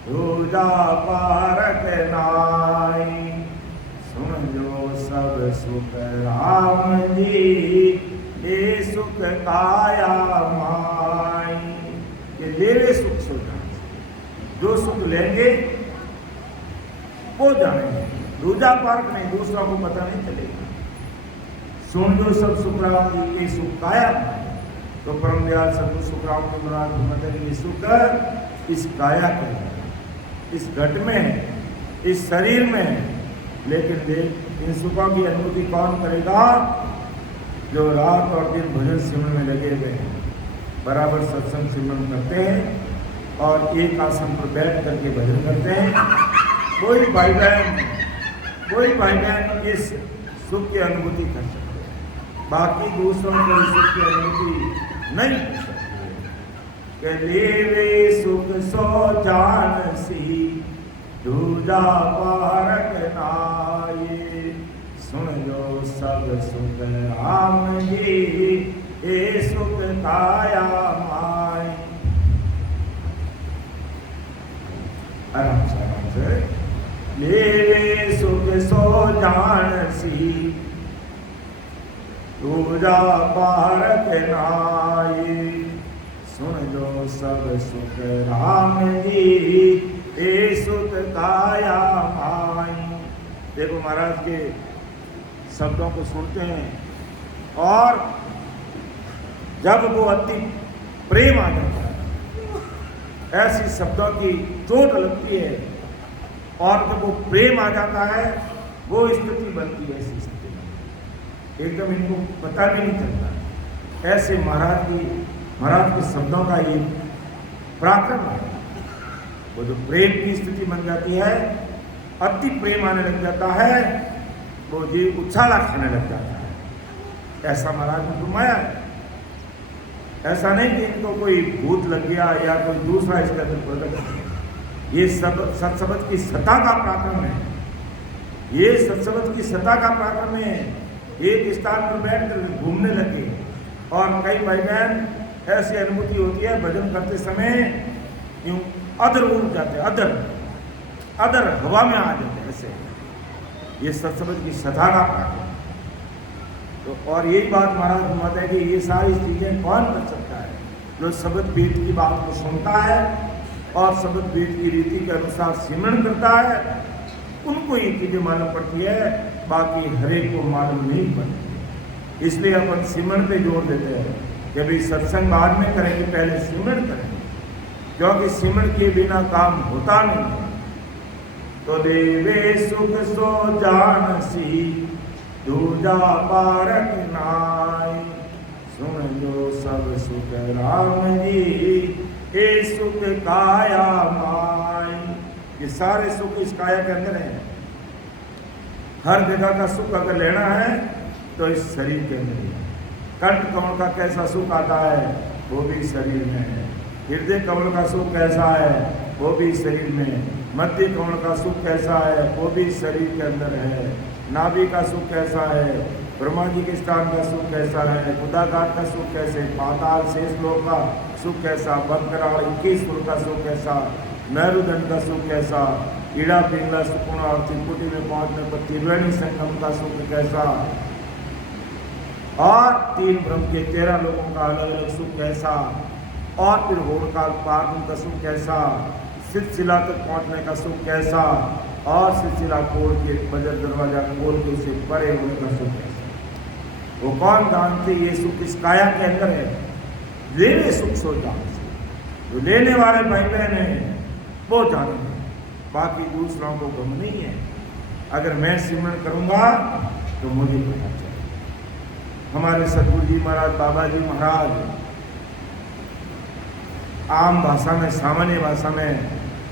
दूजा पारक नाई, सुन जो सब सुख राम जी, ए सुख काया माई। ये लेवे सुख सो जान, जो सुख लेंगे वो जानेंगे, दूजा पार्क नहीं, दूसरा को पता नहीं चलेगा। सुन जो सब सुख राम जी, ये सुख काया। तो परम दयाल सदगुरु सुखराम के महाराज घूमते ये सुख इस काया के, इस घट में, इस शरीर में। लेकिन देख, इन सुखों की अनुभूति कौन करेगा? जो रात और दिन भजन सिमरन में लगे हुए हैं, बराबर सत्संग सिमरन करते हैं और एक आसन पर बैठ करके भजन करते हैं, कोई भाई बहन इस सुख की अनुभूति कर सकते हैं। बाकी दूसरों को इस सुख की अनुभूति नहीं कर सकते। के लेवे सुख सो जानसी, दूजा पारक नाई, सुन जो सब सुख राम जी, ए सुख काया माई। आराम से लेवे सुख सो जानसी, दूजा पारक नाई, सुन जो सब सुख राम जी, ए सुख काया माई। देखो महाराज के शब्दों को सुनते हैं और जब वो अति प्रेम आ जाता है, ऐसी शब्दों की चोट लगती है और जब वो प्रेम आ जाता है वो स्थिति बनती है। ऐसी स्थिति में एकदम इनको पता भी नहीं चलता। ऐसे महाराज के शब्दों का ये पराक्रम है। वो जो प्रेम की स्थिति बन जाती है, अति प्रेम आने लग जाता है, वो जीव उछाला खाने लग जाता है। ऐसा महाराज ने घुमाया है। ऐसा नहीं कि इनको कोई भूत लग गया या कोई दूसरा इसका प्रकट। ये सब सत्सबद की सत्ता का पराक्रम है। ये सत्सबद की सत्ता का पराक्रम है। एक स्थान पर बैठ कर घूमने लगे और कई भाई बहन ऐसी अनुभूति होती है भजन करते समय यूं अदर उड़ जाते, अदर हवा में आ जाते ऐसे। ये सत्संग की सदा का पाठ है। तो और यही बात महाराज फरमाते हैं कि ये सारी चीजें कौन कर सकता है? जो शब्द वेद की बात को सुनता है और शब्द वेद की रीति के अनुसार सिमरन करता है, उनको ये चीजें मालूम पड़ती है, बाकी हरेक को मालूम नहीं पड़ती। इसलिए अपन सिमरन पे जोर देते हैं कि भाई सत्संग बाद में करेंगे, पहले सिमरन करेंगे, क्योंकि सिमरन के बिना काम होता नहीं है। तो देवे सुख सो जानसी दूजा पारक नाई, सुन जो सब सुख राम जी ए सुख काया माई। ये सारे सुख इस काया के अंदर हैं। हर जगह का सुख अगर लेना है तो इस शरीर के अंदर है। कंठ कमल का कैसा सुख आता है वो भी शरीर में है। हृदय कमल का सुख कैसा है वो भी शरीर में। मध्य कमल का सुख कैसा है वो भी शरीर के अंदर है। नाभि का सुख कैसा है, ब्रह्मा जी के स्थान का सुख कैसा है, खुदाघाट का सुख कैसे, पाताल शेष लोक का सुख कैसा, बंकराल 21 पुर का सुख कैसा, मेरुदंड का सुख कैसा, ईड़ा पिंगला सुकुण और त्रिकुटी में पहुंचने पर त्रिवेणी संगम का सुख कैसा, और 3 ब्रह्म के 13 लोगों का अलग अलग सुख कैसा, और फिर होड़काल पार का सुख कैसा, सिलसिला तक पहुंचने का सुख कैसा, और सिलसिला खोल के बजर दरवाजा खोल के उसे परे होने का सुख कैसा। वो कौन जानते ये सुख इस काया के अंदर है। लेने सुख सो जान से जो लेने वाले भाई बहन हैं वो जानेंगे, बाकी दूसरों to गम नहीं है। अगर मैं सिमरन करूंगा तो मुझे पता चले। हमारे सतगुरु जी महाराज, बाबा जी महाराज आम भाषा में, सामान्य भाषा में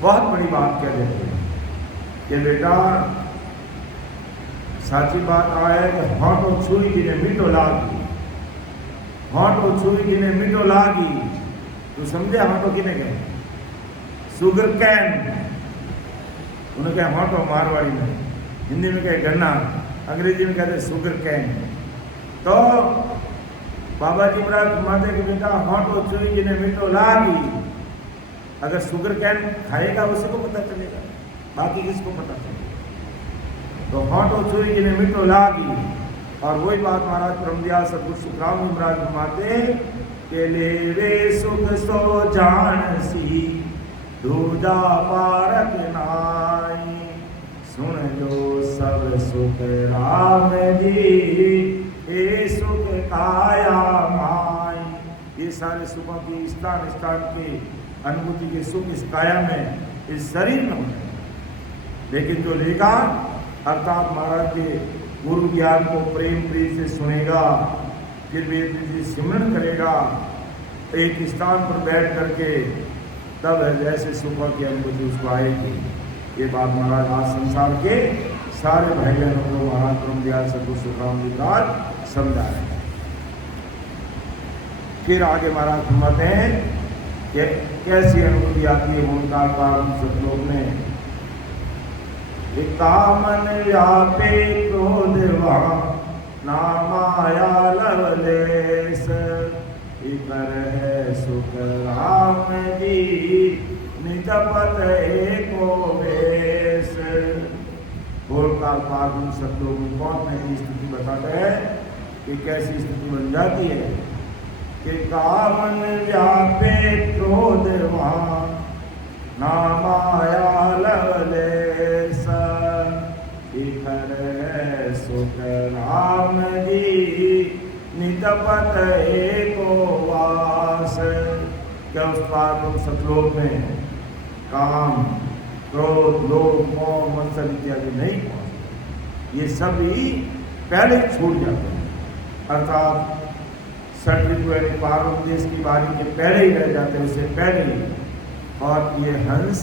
बहुत बड़ी बात कह देते हैं कि बेटा साची बात आए कि हाथों छुई जिन्हें मिटो लागी, हाथों छुई जिन्हें मिटो लागी। तो समझे हाथों किने गए? शुगर कैन, उन्हें कहे हाथों मारवाड़ी में, हिंदी में कहे गन्ना, अंग्रेजी में कहते शुगर कैन। तो बाबा जी महाराज माते कि बेटा हाथों छुई जिन्हें मिटो लागी। अगर शुगर कैन खाएगा उसी को पता चलेगा, बाकी किसको पता चलेगा? तो हाथों छुई जिन्हें मिटो लागी। और वही बात महाराज ब्रह्मदयाल सतगुरु सुखराम जी महाराज फरमाते के लेवे सुख सो जानसी दूजा पारक नाई, सुन जो सब सुख राम जी ए सुख काया माई। ये सारे सुखों की स्थान स्थान के अनुभूति के सुख इस काया में, इस शरीर में होते हैं। लेकिन जो लेगा अर्थात महाराज के गुरु ज्ञान को प्रेम प्रीति से सुनेगा, फिर वेद जी सिमरन करेगा, एक स्थान पर बैठ करके, तब जैसे सुखों की अनुभूति उसको आएगी। ये बात महाराज आज संसार के सारे भाई बहनों को महाराज ब्रह्मदयाल सतगुरु सुखराम जी महाराज समझा रहे हैं। फिर आगे महाराज फरमाते हैं कि कैसी अनुभूति आती है ओंकार प्रारंभ श्लोक में। कामन व्यापे क्रोध वहाँ ना माया लवलेश, इकर है सुख राम जी निजपत एको वेश। ओंकार प्रारंभ श्लोक में कौन नई स्थिति बताते हैं कि कैसी स्थिति बन जाती है कि कामन व्यापे क्रोध वहाँ ना माया लवलेश, इकर है सुख राम जी नितपत एको वास। क्या उस पार सतलोक में काम, क्रोध, लोभ, मोह, मत्सर इत्यादि नहीं पहुंचते, ये सभी पहले छूट जाते हैं। अर्थात सर्टिफिकेट पार्वत देश की बारी के पहले ही रह जाते हैं, उससे पहले ही। और ये हंस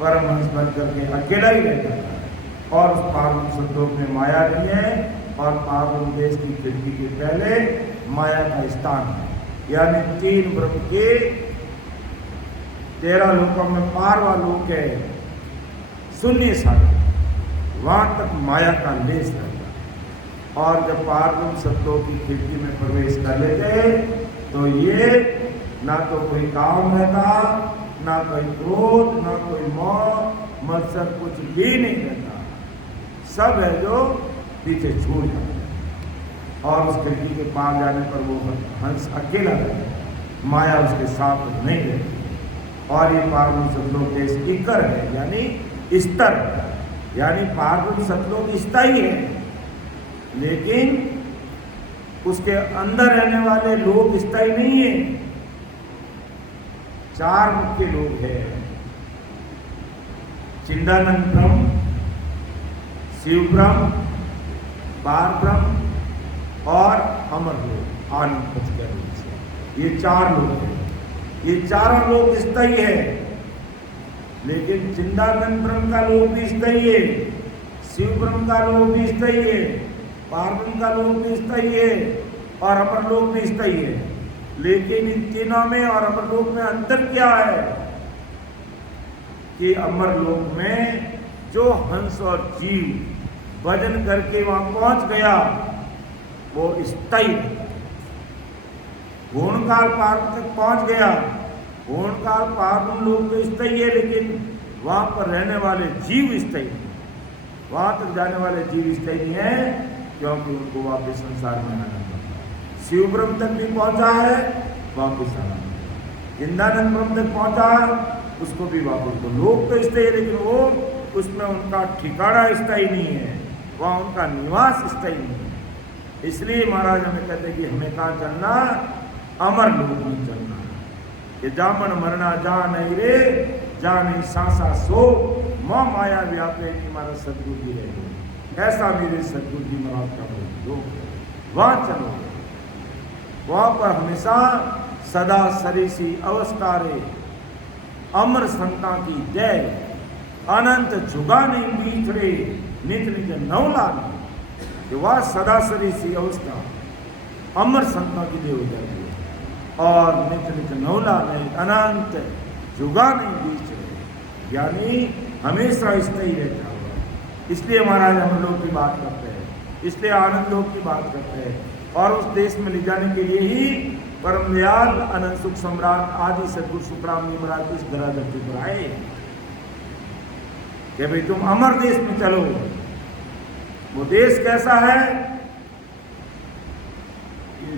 परमहंस बन करके अकेला ही रह जाता है, और उस पार्वत सतलोक में माया नहीं है, और पार्वत देश की खिड़की के पहले माया का स्थान है। यानी 3 ब्रह्म के 13 लोकों में पारवा लोक है, शून्य सागर, वहां तक माया का लेस रहता है। और जब पारब्रह्म सतलोक की खिड़की में प्रवेश कर लेते तो ये ना तो कोई काम रहता, ना कोई क्रोध, ना कोई मोह मत्सर, कुछ भी नहीं रहता। सब है जो पीछे छूट जाता है। और उस खिड़की के पार जाने पर वो हंस अकेला रहता, माया उसके साथ नहीं रहती। और ये पारब्रह्म सतलोक के स्पीकर है, यानी स्तर, यानी पारब्रह्म सतलोक स्थायी है, लेकिन उसके अंदर रहने वाले लोग स्थायी नहीं है। 4 मुख्य लोग हैं, चिदानंद ब्रह्म, शिव ब्रह्म, पार ब्रह्म और अमर लोग, आनंद पथ के रूप से। ये 4 लोग हैं। ये चारों लोग स्थायी है, लेकिन चिदानंद ब्रह्म का लोक भी स्थायी है, शिव ब्रह्म का लोक भी स्थायी है, पार ब्रह्म का लोक भी स्थायी है और अमर लोक भी स्थायी है। लेकिन इन तीनों में और अमर लोक में अंतर क्या है कि अमर लोक में जो हंस और जीव भजन करके वहां पहुंच गया वो स्थायी, पूर्णकाल पार तक पहुंच गया। पूर्णकाल पारब्रह्म लोक में स्थायी है, लेकिन वहां पर रहने वाले जीव स्थायी, वहां तक जाने वाले जीव स्थायी नहीं है, क्योंकि उनको वापस संसार में आना पड़ता है। शिव ब्रह्म तक भी पहुंचा है, वापस आना, चिदानंद ब्रह्म तक पहुंचा, उसको भी वापस। तो लोग तो स्थायी है, लेकिन वो उसमें उनका ठिकाना स्थायी नहीं है, वहाँ उनका निवास स्थायी नहीं है। इसलिए महाराज हमें कहते हैं कि हमें कहाँ चलना, अमर लोक में चलना है। कि जामन मरना जा नहीं रे, जा नहीं सांसा सो, मोह माया व्यापे हमारा सदगुरु जी रहे। ऐसा मेरे सदगुरु जी महाराज का दो, वहाँ चलो, वहाँ पर हमेशा सदा सरीसी अवस्था रे, अमर संता की जय, अनंत जुगा नहीं बीछड़े, नित नित नवला नहीं। कि वह सदा सरीसी अवस्था अमर संता की जय हो जाती है, और नित नित नवला नहीं, अनंत जुगा नहीं बीच रहे, यानी हमेशा स्थायी रहता हुआ। इसलिए महाराज हम लोग की बात करते हैं, इसलिए आनंद लोग की बात करते हैं, और उस देश में ले जाने के लिए ही परम दयाल अनंत सुख सम्राट आदि सदगुरु सुखराम जी महाराज इस धरा धरती पर आए कि भाई तुम अमर देश में चलो। वो देश कैसा है कि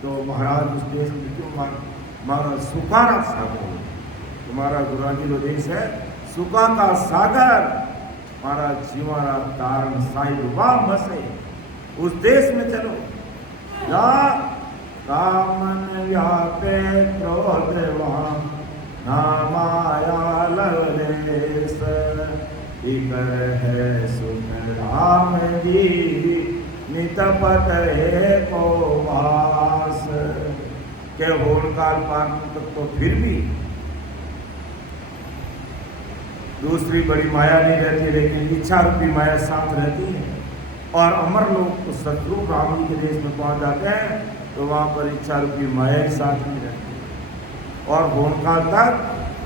तो महाराज उस देश में क्यों मारा सुखारा सागर, तुम्हारा गुराजी जो देश है सुखा का सागर, मारा जीवारा तारण साई वाह मसे, उस देश में चलो। या कामन व्यापे क्रोध वहाँ ना माया लवलेश, इकर है सुख राम जी नितपत है को वास। के होलकाल पार तक तो फिर भी दूसरी बड़ी माया नहीं रहती, लेकिन इच्छा रूपी माया साथ रहती है। और अमर लोग तो सतरूप राम जी के देश में पहुंच जाते हैं तो वहाँ पर इच्छा रूपी माया ही साथ नहीं रहती है। और होलकाल तक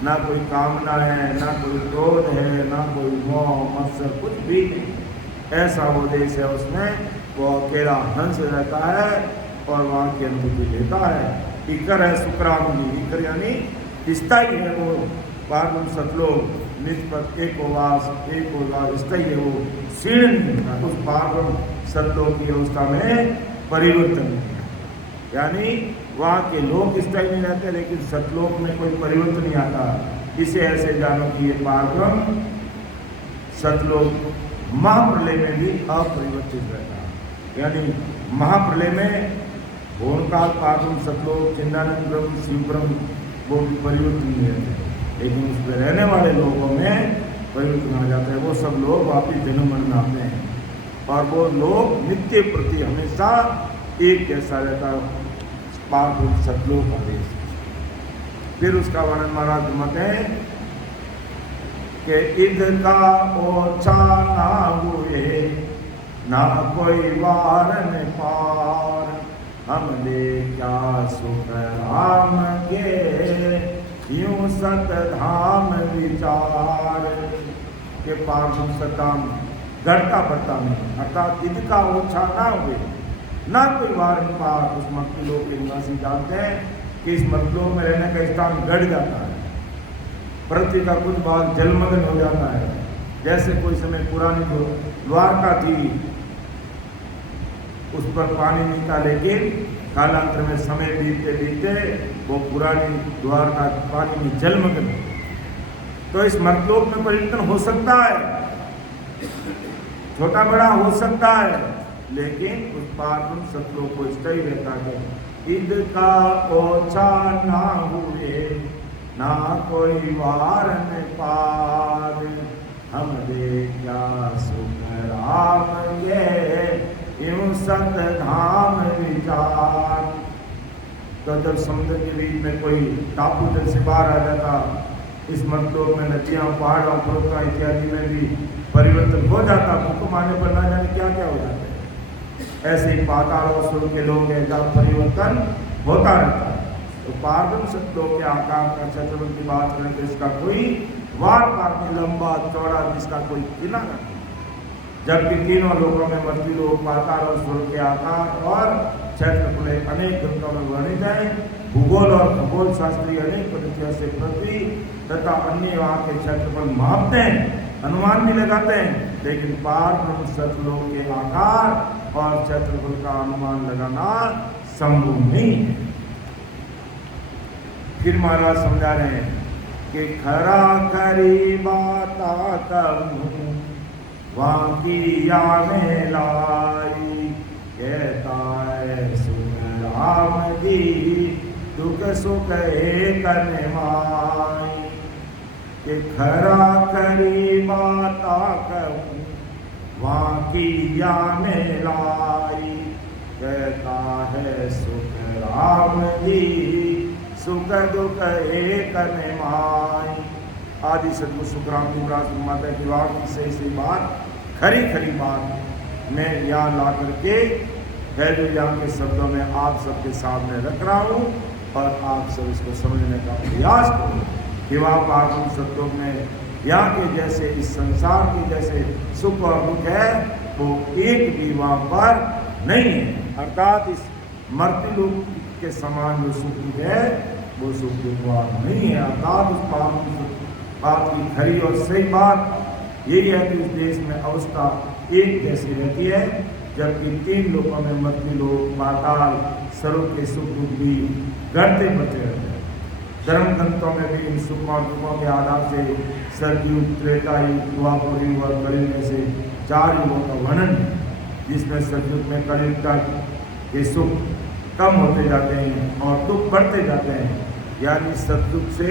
ना कोई कामना है, ना कोई क्रोध है, ना कोई मोह मत्सर, कुछ भी नहीं। ऐसा वो देश है, उसमें वो अकेला हंस रहता है और वहाँ की अनुभूति लेता है। इकर है सुखराम जी, इकर यानी स्थायी है वो पार्वम सतलोक, निष्पत एकोवास एकोवास स्थायी है वो, क्षीण नहीं, उस पार्वम सतलोक की अवस्था में परिवर्तन नहीं है। यानी वहाँ के लोग स्थायी नहीं रहते, लेकिन सतलोक में कोई परिवर्तन नहीं आता। इसे ऐसे जानो कि ये पार्वम सतलोक महाप्रलय में भी अपरिवर्तित रहता है। यानी महाप्रलय में भोरकाल पार्वम सतलोक चिन्नानंद ब्रह्म शिव ब्रह्म वो भी परिवर्तन नहीं रहते, लेकिन उस पर रहने वाले लोगों में परिवर्तन आ जाता है। वो सब लोग वापिस जन्म मरण आते हैं और वो लोग नित्य प्रति हमेशा एक जैसा रहता है पार्वम सतलोक का देश। फिर उसका वर्णन महाराज मत है कि ईद का ओछा ना हुए ना कोई वार न पार, हमने क्या सुख राम के यूं सत धाम विचार। के पार्वम सतधाम घटता बढ़ता नहीं, अर्थात ईद का ओछा ना हुए ना कोई वार न पार। उस मक्की लोग के निवासी जानते हैं कि इस मतलोक में रहने का स्थान घट जाता है, पृथ्वी का कुछ भाग जलमग्न हो जाता है। जैसे कोई समय पुरानी जो द्वारका थी उस पर पानी नहीं था, लेकिन कालांतर में समय बीतते बीतते वो पुरानी द्वारका पानी में जलमग्न। तो इस मतलोक में परिवर्तन हो सकता है, छोटा बड़ा हो सकता है, लेकिन उस पार्वम सतलोक को स्थायी रहता है। ईद का ओछा ना हुए ना कोई वार न पार, हम दे क्या सुख राम ये यूं सत धाम विचार। तो जब समुद्र के बीच में कोई टापू जल से बाहर आ जाता, इस मतलोक में नदियाँ पहाड़ों पर्वतों इत्यादि में भी परिवर्तन हो जाता, भूकंप आने पर ना जाने क्या क्या हो जाता है। ऐसे ही पाताल और स्वर्ग के लोग हैं जब परिवर्तन होता रहता है। तो पार्वम सतलोक के आकार का चतुर्थ की बात करें तो इसका कोई वार पार नहीं, लंबा चौड़ा जिसका कोई किला नहीं। जबकि तीनों लोगों में मृत्यु लोक पाताल और स्वर्ग के आकार और क्षेत्रफल अनेक ग्रंथों में वर्णित है। भूगोल और खगोल शास्त्री अनेक पद्धतियों से पृथ्वी तथा अन्य वहाँ के क्षेत्रफल मापते हैं, अनुमान भी लगाते हैं, लेकिन पार्वम सतलोक के आकार और क्षेत्रफल का अनुमान लगाना संभव नहीं है। फिर महाराज समझा रहे हैं कि खरा खरी बाता कहूँ वाकी याने लाई, कहता है सुख राम जी दुख सुख एक माई। कि खरा खरी बाता कहूँ वाकी याने लाई, कहता है सुख राम जी सुख दुख एक माई। आदि सदगुरु सुखराम जी महाराज माता की वाक सही बात, खरी खरी बात मैं यहाँ ला करके है जो यहाँ के शब्दों में आप सबके सामने रख रहा हूँ और आप सब इसको समझने का प्रयास करो कि वहाँ पार्वम सतलोक में यहाँ के जैसे इस संसार के जैसे सुख और दुख है वो एक भी वहाँ पर नहीं है। अर्थात इस मर्त्य लोक के समान जो सुख है वो सुख दुख वहाँ नहीं है। अर्थात उस पार्वम बात की खरी और सही बात यही है कि उस देश में अवस्था एक जैसी रहती है, जबकि 3 लोकों में मृत्यु लोक, पाताल, सर्व के सुख दुख भी घटते बढ़ते रहते हैं। धर्म ग्रंथों में भी इन सुख और दुखों के आधार से सतयुग, त्रेता युग, द्वापर युग और कलयुग में से 4 युगों का वर्णन है, जिसमें सतयुग में कलयुग तक के सुख कम होते जाते हैं और दुख बढ़ते जाते हैं। यानी सतयुग से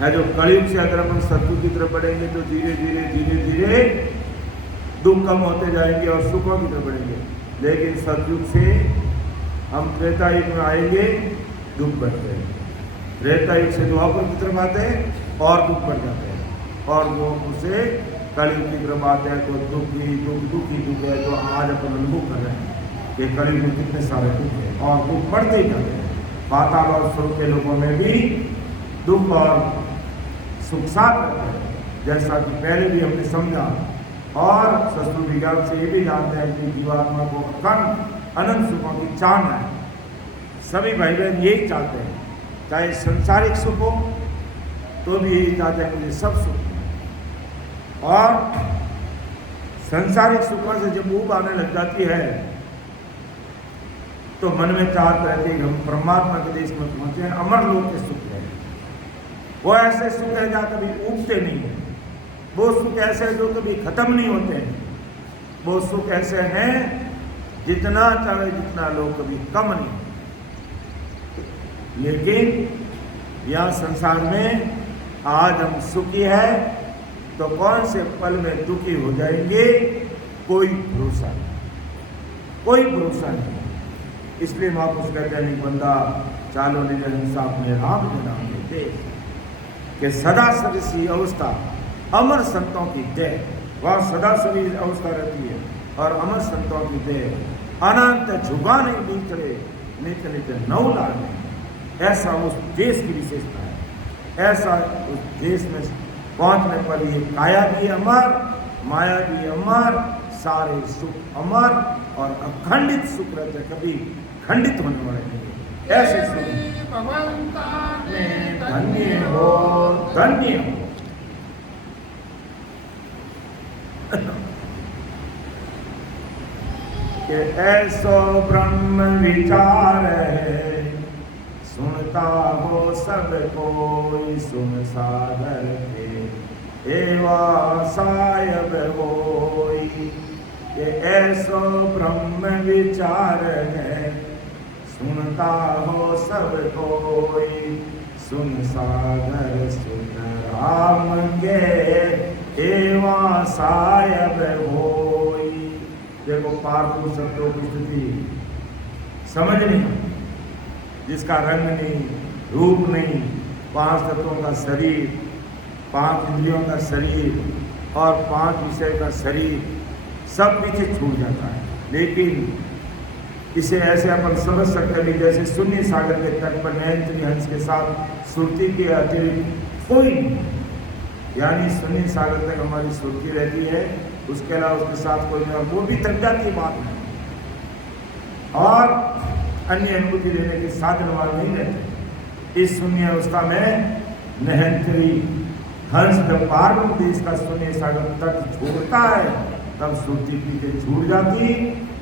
या जो कलयुग से अगर हम सतयुग की तरफ बढ़ेंगे तो धीरे धीरे धीरे धीरे दुख कम होते जाएंगे और सुखों की तरफ बढ़ेंगे। लेकिन सतयुग से हम त्रेता युग में आएंगे, दुख बढ़ते हैं। त्रेता युग से द्वापर की तरफ आते हैं और दुख बढ़ जाते हैं, और वो उसे कलयुग की तरफ आते हैं तो दुख ही दुख है। तो आज अपन अनुभव कर रहे हैं कि कलयुग में कितने सारे दुख हैं और दुख बढ़ते ही जाते हैं। पाताल और स्वर्ग के लोगों में भी दुख और सुख साथ रहते हैं, जैसा कि पहले भी हमने समझा। और शास्त्र विज्ञान से ये भी जानते हैं कि जीवात्मा को अखंड अनंत सुखों की चाहना है। सभी भाई बहन यही चाहते हैं, चाहे संसारिक सुख हो तो भी यही चाहते हैं मुझे सब सुख मिले। और संसारिक सुखों से जब ऊब आने लग जाती है तो मन में चाहत रहती है कि हम परमात्मा के देश में पहुंचे, अमर लोक के सुख है। वो ऐसे सुख है जहाँ कभी ऊबते नहीं है। वो सुख ऐसे है जो कभी खत्म नहीं होते हैं। वो सुख ऐसे हैं जितना चाहे जितना लो कभी कम नहीं। लेकिन यह संसार में आज हम सुखी है तो कौन से पल में दुखी हो जाएंगे, कोई भरोसा नहीं, कोई भरोसा नहीं। इसलिए महापुरुष कहते हैं बंदा चालो निज हिंसा अपने राम नाम देते कि सदा सदसी अवस्था अमर संतों की जय। वह सदा सदी अवस्था रहती है और अमर संतों की जय। अनंत झुका नहीं बीतरे नित नित नौला नहीं। ऐसा उस देश की विशेषता है। ऐसा उस देश में पहुंचने पर ये काया भी अमर, माया भी अमर, सारे सुख अमर और अखंडित सुख रहते, कभी खंडित होने वाले नहीं। ऐसे सुख धन्य हो, धन्य हो। कि ऐसो ब्रह्म विचार है, सुनता हो सब कोई, सुन सागर के एवा सायब होई। कि ऐसो ब्रह्म विचार है, सुनता हो सब कोई, सुन सागर सुन राम के एवा सायब होई। देखो पार्थिव शब्दों की स्थिति समझ नहीं, जिसका रंग नहीं, रूप नहीं, 5 तत्वों का शरीर, 5 इंद्रियों का शरीर और 5 विषय का शरीर, सब पीछे छूट जाता है। लेकिन इसे ऐसे अपन समझ सकते हैं जैसे शून्य सागर के तट पर नयनचरी हंस के साथ सुरती के अतिरिक्त कोई नहीं। यानी शून्य सागर तक हमारी सुरती रहती है, उसके अलावा उसके साथ कोई नहीं, वो भी थक जाती बात नहीं और अन्य अनुभूति लेने के साधन वाले नहीं रहते। इस शून्य अवस्था में नयनचरी हंस जब पार्वत देश का शून्य सागर तट छोड़ता है तब सुरती पीछे छूट जाती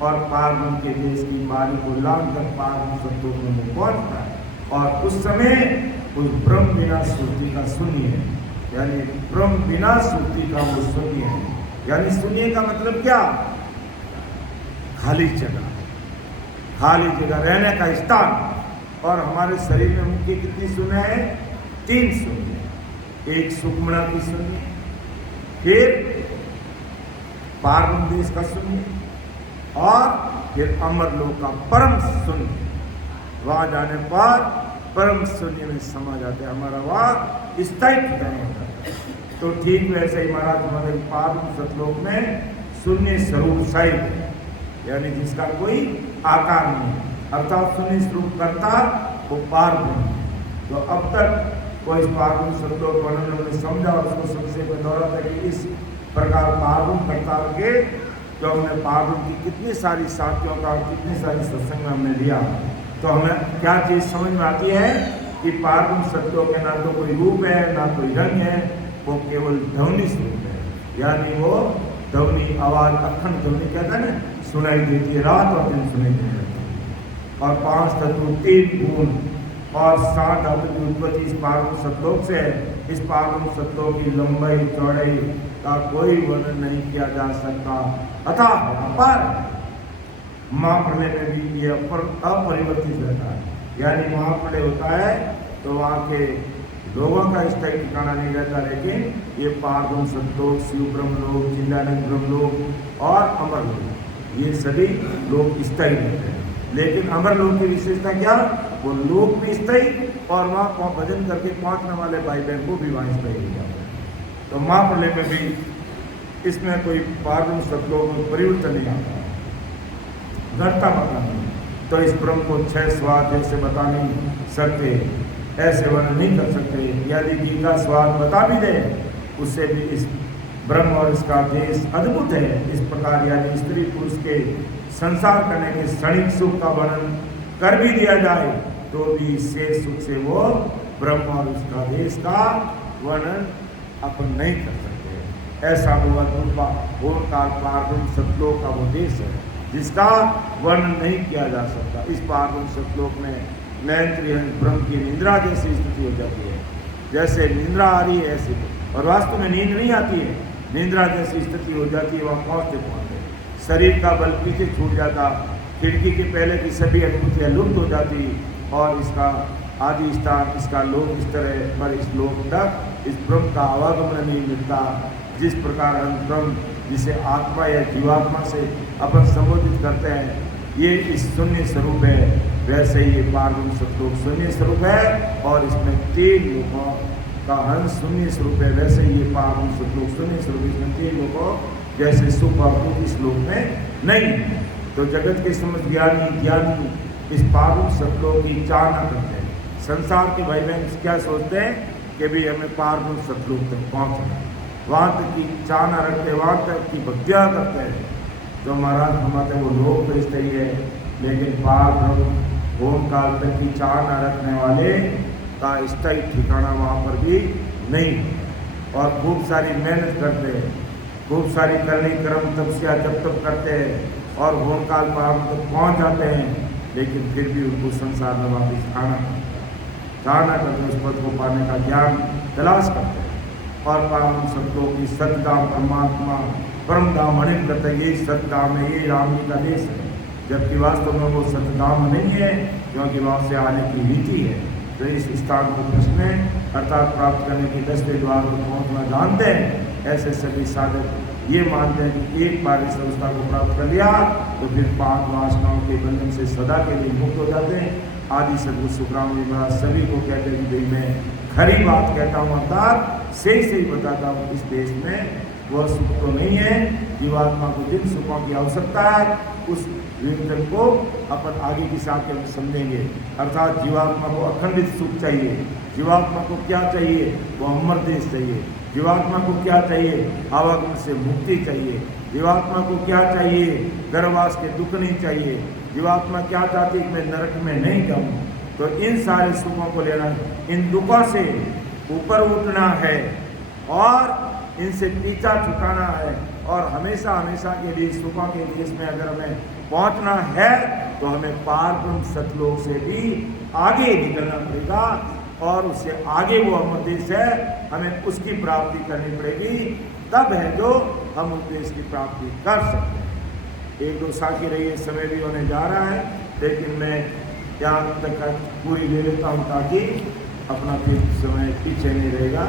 और पार्वत के देश की बारी को लांघ कर पार्वत सत्तों में पहुंचता है। और उस समय उस ब्रह्म बिना सुरती का शून्य है, यानी ब्रह्म बिना सुरती का वो शून्य है। यानी शून्य का मतलब क्या? खाली जगह, खाली जगह, रहने का स्थान। और हमारे शरीर में मुख्य कितनी शून्य है? 3 शून्य। एक सुखमणा की शून्य, फिर पार्वत देश का शून्य और फिर अमर लोक का परम शून्य। वहां जाने पर परम शून्य में समा जाते हैं, हमारा वहां स्थायी ठिकाना होता है। तो ठीक वैसे ही महाराज हमारे पार्वत सतलोक में शून्य स्वरूप साहिब, यानी जिसका कोई आकार नहीं, अर्थात शून्य स्वरूप करता वो पार्वत। तो अब तक कोई पार्वत सतलोक वर्णन हमने समझा और उसको सबसे बदौलत है कि इस प्रकार पार्वत करता के जो हमने पार्वत की कितनी सारी साथियों का और कितनी सारी सत्संग हमने लिया, तो हमें क्या चीज़ समझ में आती है कि पार्वत सत्यों के ना तो कोई रूप है ना कोई रंग है, वो केवल ध्वनि स्वरूप है। यानी वो ध्वनि आवाज अखंड ध्वनि कहता है ना, सुनाई देती है, रात और दिन सुनाई देने लगती है। और 5 तत्व 3 गुण और 7 धातु की उत्पत्ति इस पारब्रह्म सतलोक से है। इस पारब्रह्म सतलोक की लंबाई चौड़ाई का कोई वर्णन नहीं किया जा सकता, अतः अपार। महाप्रलय में भी ये अपरिवर्तित रहता है, यानी महाप्रलय होता है तो वहाँ के लोगों का स्थायी ठिकाना नहीं रहता, लेकिन ये पारब्रह्म सतलोक, शिव ब्रह्मलोक, चिन्मयानंद ब्रह्मलोक और अमरलोक, ये सभी लोग स्थायी रहते हैं। लेकिन अमरलोक की विशेषता क्या, वो लोक भी स्थायी और वहाँ भजन करके पहुँचने वाले भाई बहन को भी वहाँ स्थायी हो जाता है। तो महाप्रलय में भी इसमें कोई पारब्रह्म सतलोक में परिवर्तन नहीं आता, घटता बढ़ता नहीं। तो इस ब्रह्म को 6 स्वाद ऐसे बता नहीं सकते, ऐसे वर्णन नहीं कर सकते। यदि जी का स्वाद बता भी दे, उससे भी इस ब्रह्म और इसका देश अद्भुत है। इस प्रकार यदि स्त्री पुरुष के संसार करने के क्षणिक सुख का वर्णन कर भी दिया जाए, तो भी शेष सुख से वो ब्रह्म और उसका देश का वर्णन अपन नहीं कर सकते। ऐसा वो अद्भुत काल पारब्रह्म सतलोक का वो देश है जिसका वर्णन नहीं किया जा सकता। इस पारब्रह्म सतलोक में नयन ब्रह्म की निंद्रा जैसी स्थिति हो जाती है, जैसे निंद्रा आ रही है ऐसे, और वास्तव में नींद नहीं आती है, निंद्रा जैसी स्थिति हो जाती है। वहाँ पहुँचते शरीर का बल पीछे छूट जाता, खिड़की के पहले की सभी अनुभूतियाँ लुप्त हो जाती, और इसका आदि स्थान, इसका लोक इस तरह पर इस लोक तक इस ब्रह्म का आवागमन नहीं मिलता। जिस प्रकार हम ब्रह्म, जिसे आत्मा या जीवात्मा से अपन संबोधित करते हैं, ये इस शून्य स्वरूप है, वैसे ही ये पारब्रह्म सतलोक शून्य स्वरूप है, और इसमें 3 लोगों का अंश शून्य स्वरूप है। वैसे ही ये पारब्रह्म सतलोक शून्य स्वरूप, इसमें 3 लोगों जैसे सुख और दुख इस लोक में नहीं है। तो जगत के समझ ज्ञानी इस पारब्रह्म सतलोक की चाह न करते हैं। संसार के भाई बहन क्या सोचते हैं कि भी हमें पारब्रह्म सतलोक तक पहुँचना, वहाँ तक की चाह न रखते, वहाँ तक की भक्तियाँ करते हैं। तो महाराज हमारे वो लोग तो स्थायी है, लेकिन पारब्रह्म ओम काल तक की चाह न रखने वाले का स्थायी ठिकाना वहाँ पर भी नहीं। और खूब सारी मेहनत करते हैं, खूब सारी करनी कर्म तपस्या जब तक करते हैं और होम काल पारब्रह्म तक पहुँच जाते हैं, लेकिन फिर भी उनको संसार में वापिस आना करके उस पद को पाने का ज्ञान तलाश करते हैं। और पारब्रह्म सतलोक की सतधाम परमात्मा परमधाम अनिल करते, ये सतधाम है, ये राम जी का देश है, जबकि वास्तव में वो सतधाम नहीं है, क्योंकि वहाँ से आने की रीति है। तो इस स्थान को कृष्ण अर्थात प्राप्त करने के 10वें द्वार को पहुँचना जानते हैं। ऐसे सभी साधक ये मानते हैं कि एक बार इस अवस्था को प्राप्त कर लिया तो फिर 5 वासनाओं के बंधन से सदा के लिए मुक्त हो जाते हैं। आदि सदगुरु सुखराम जी महाराज सभी को कहते हैं कि मैं खरी बात कहता हूँ, अर्थात सही बताता हूँ। इस देश में वह सुख तो नहीं है, जीवात्मा को जिन सुखों की आवश्यकता है उस विवेचन को अपन आगे की साथ में समझेंगे। अर्थात जीवात्मा को अखंडित सुख चाहिए, जीवात्मा को क्या चाहिए, वो अमर देश चाहिए। जीवात्मा को क्या चाहिए, आवागमन से मुक्ति चाहिए। जीवात्मा को क्या चाहिए, गर्भवास के दुख नहीं चाहिए। जीवात्मा क्या चाहती है कि मैं नरक में नहीं जाऊँ। तो इन सारे सुखों को लेना, इन दुखों से ऊपर उठना है और इनसे पीछा छुटाना है, और हमेशा हमेशा के लिए सुखों के देश में अगर हमें पहुंचना है तो हमें पारब्रह्म सतलोक से भी आगे निकलना पड़ेगा, और उससे आगे वो अमर देश है, हमें उसकी प्राप्ति करनी पड़ेगी। तब है जो हम उस देश की प्राप्ति कर सकते हैं। 1-2 साखी रही, समय भी होने जा रहा है, लेकिन मैं यहाँ तक पूरी ले लेता हूँ ताकि अपना फिर समय पीछे नहीं रहेगा।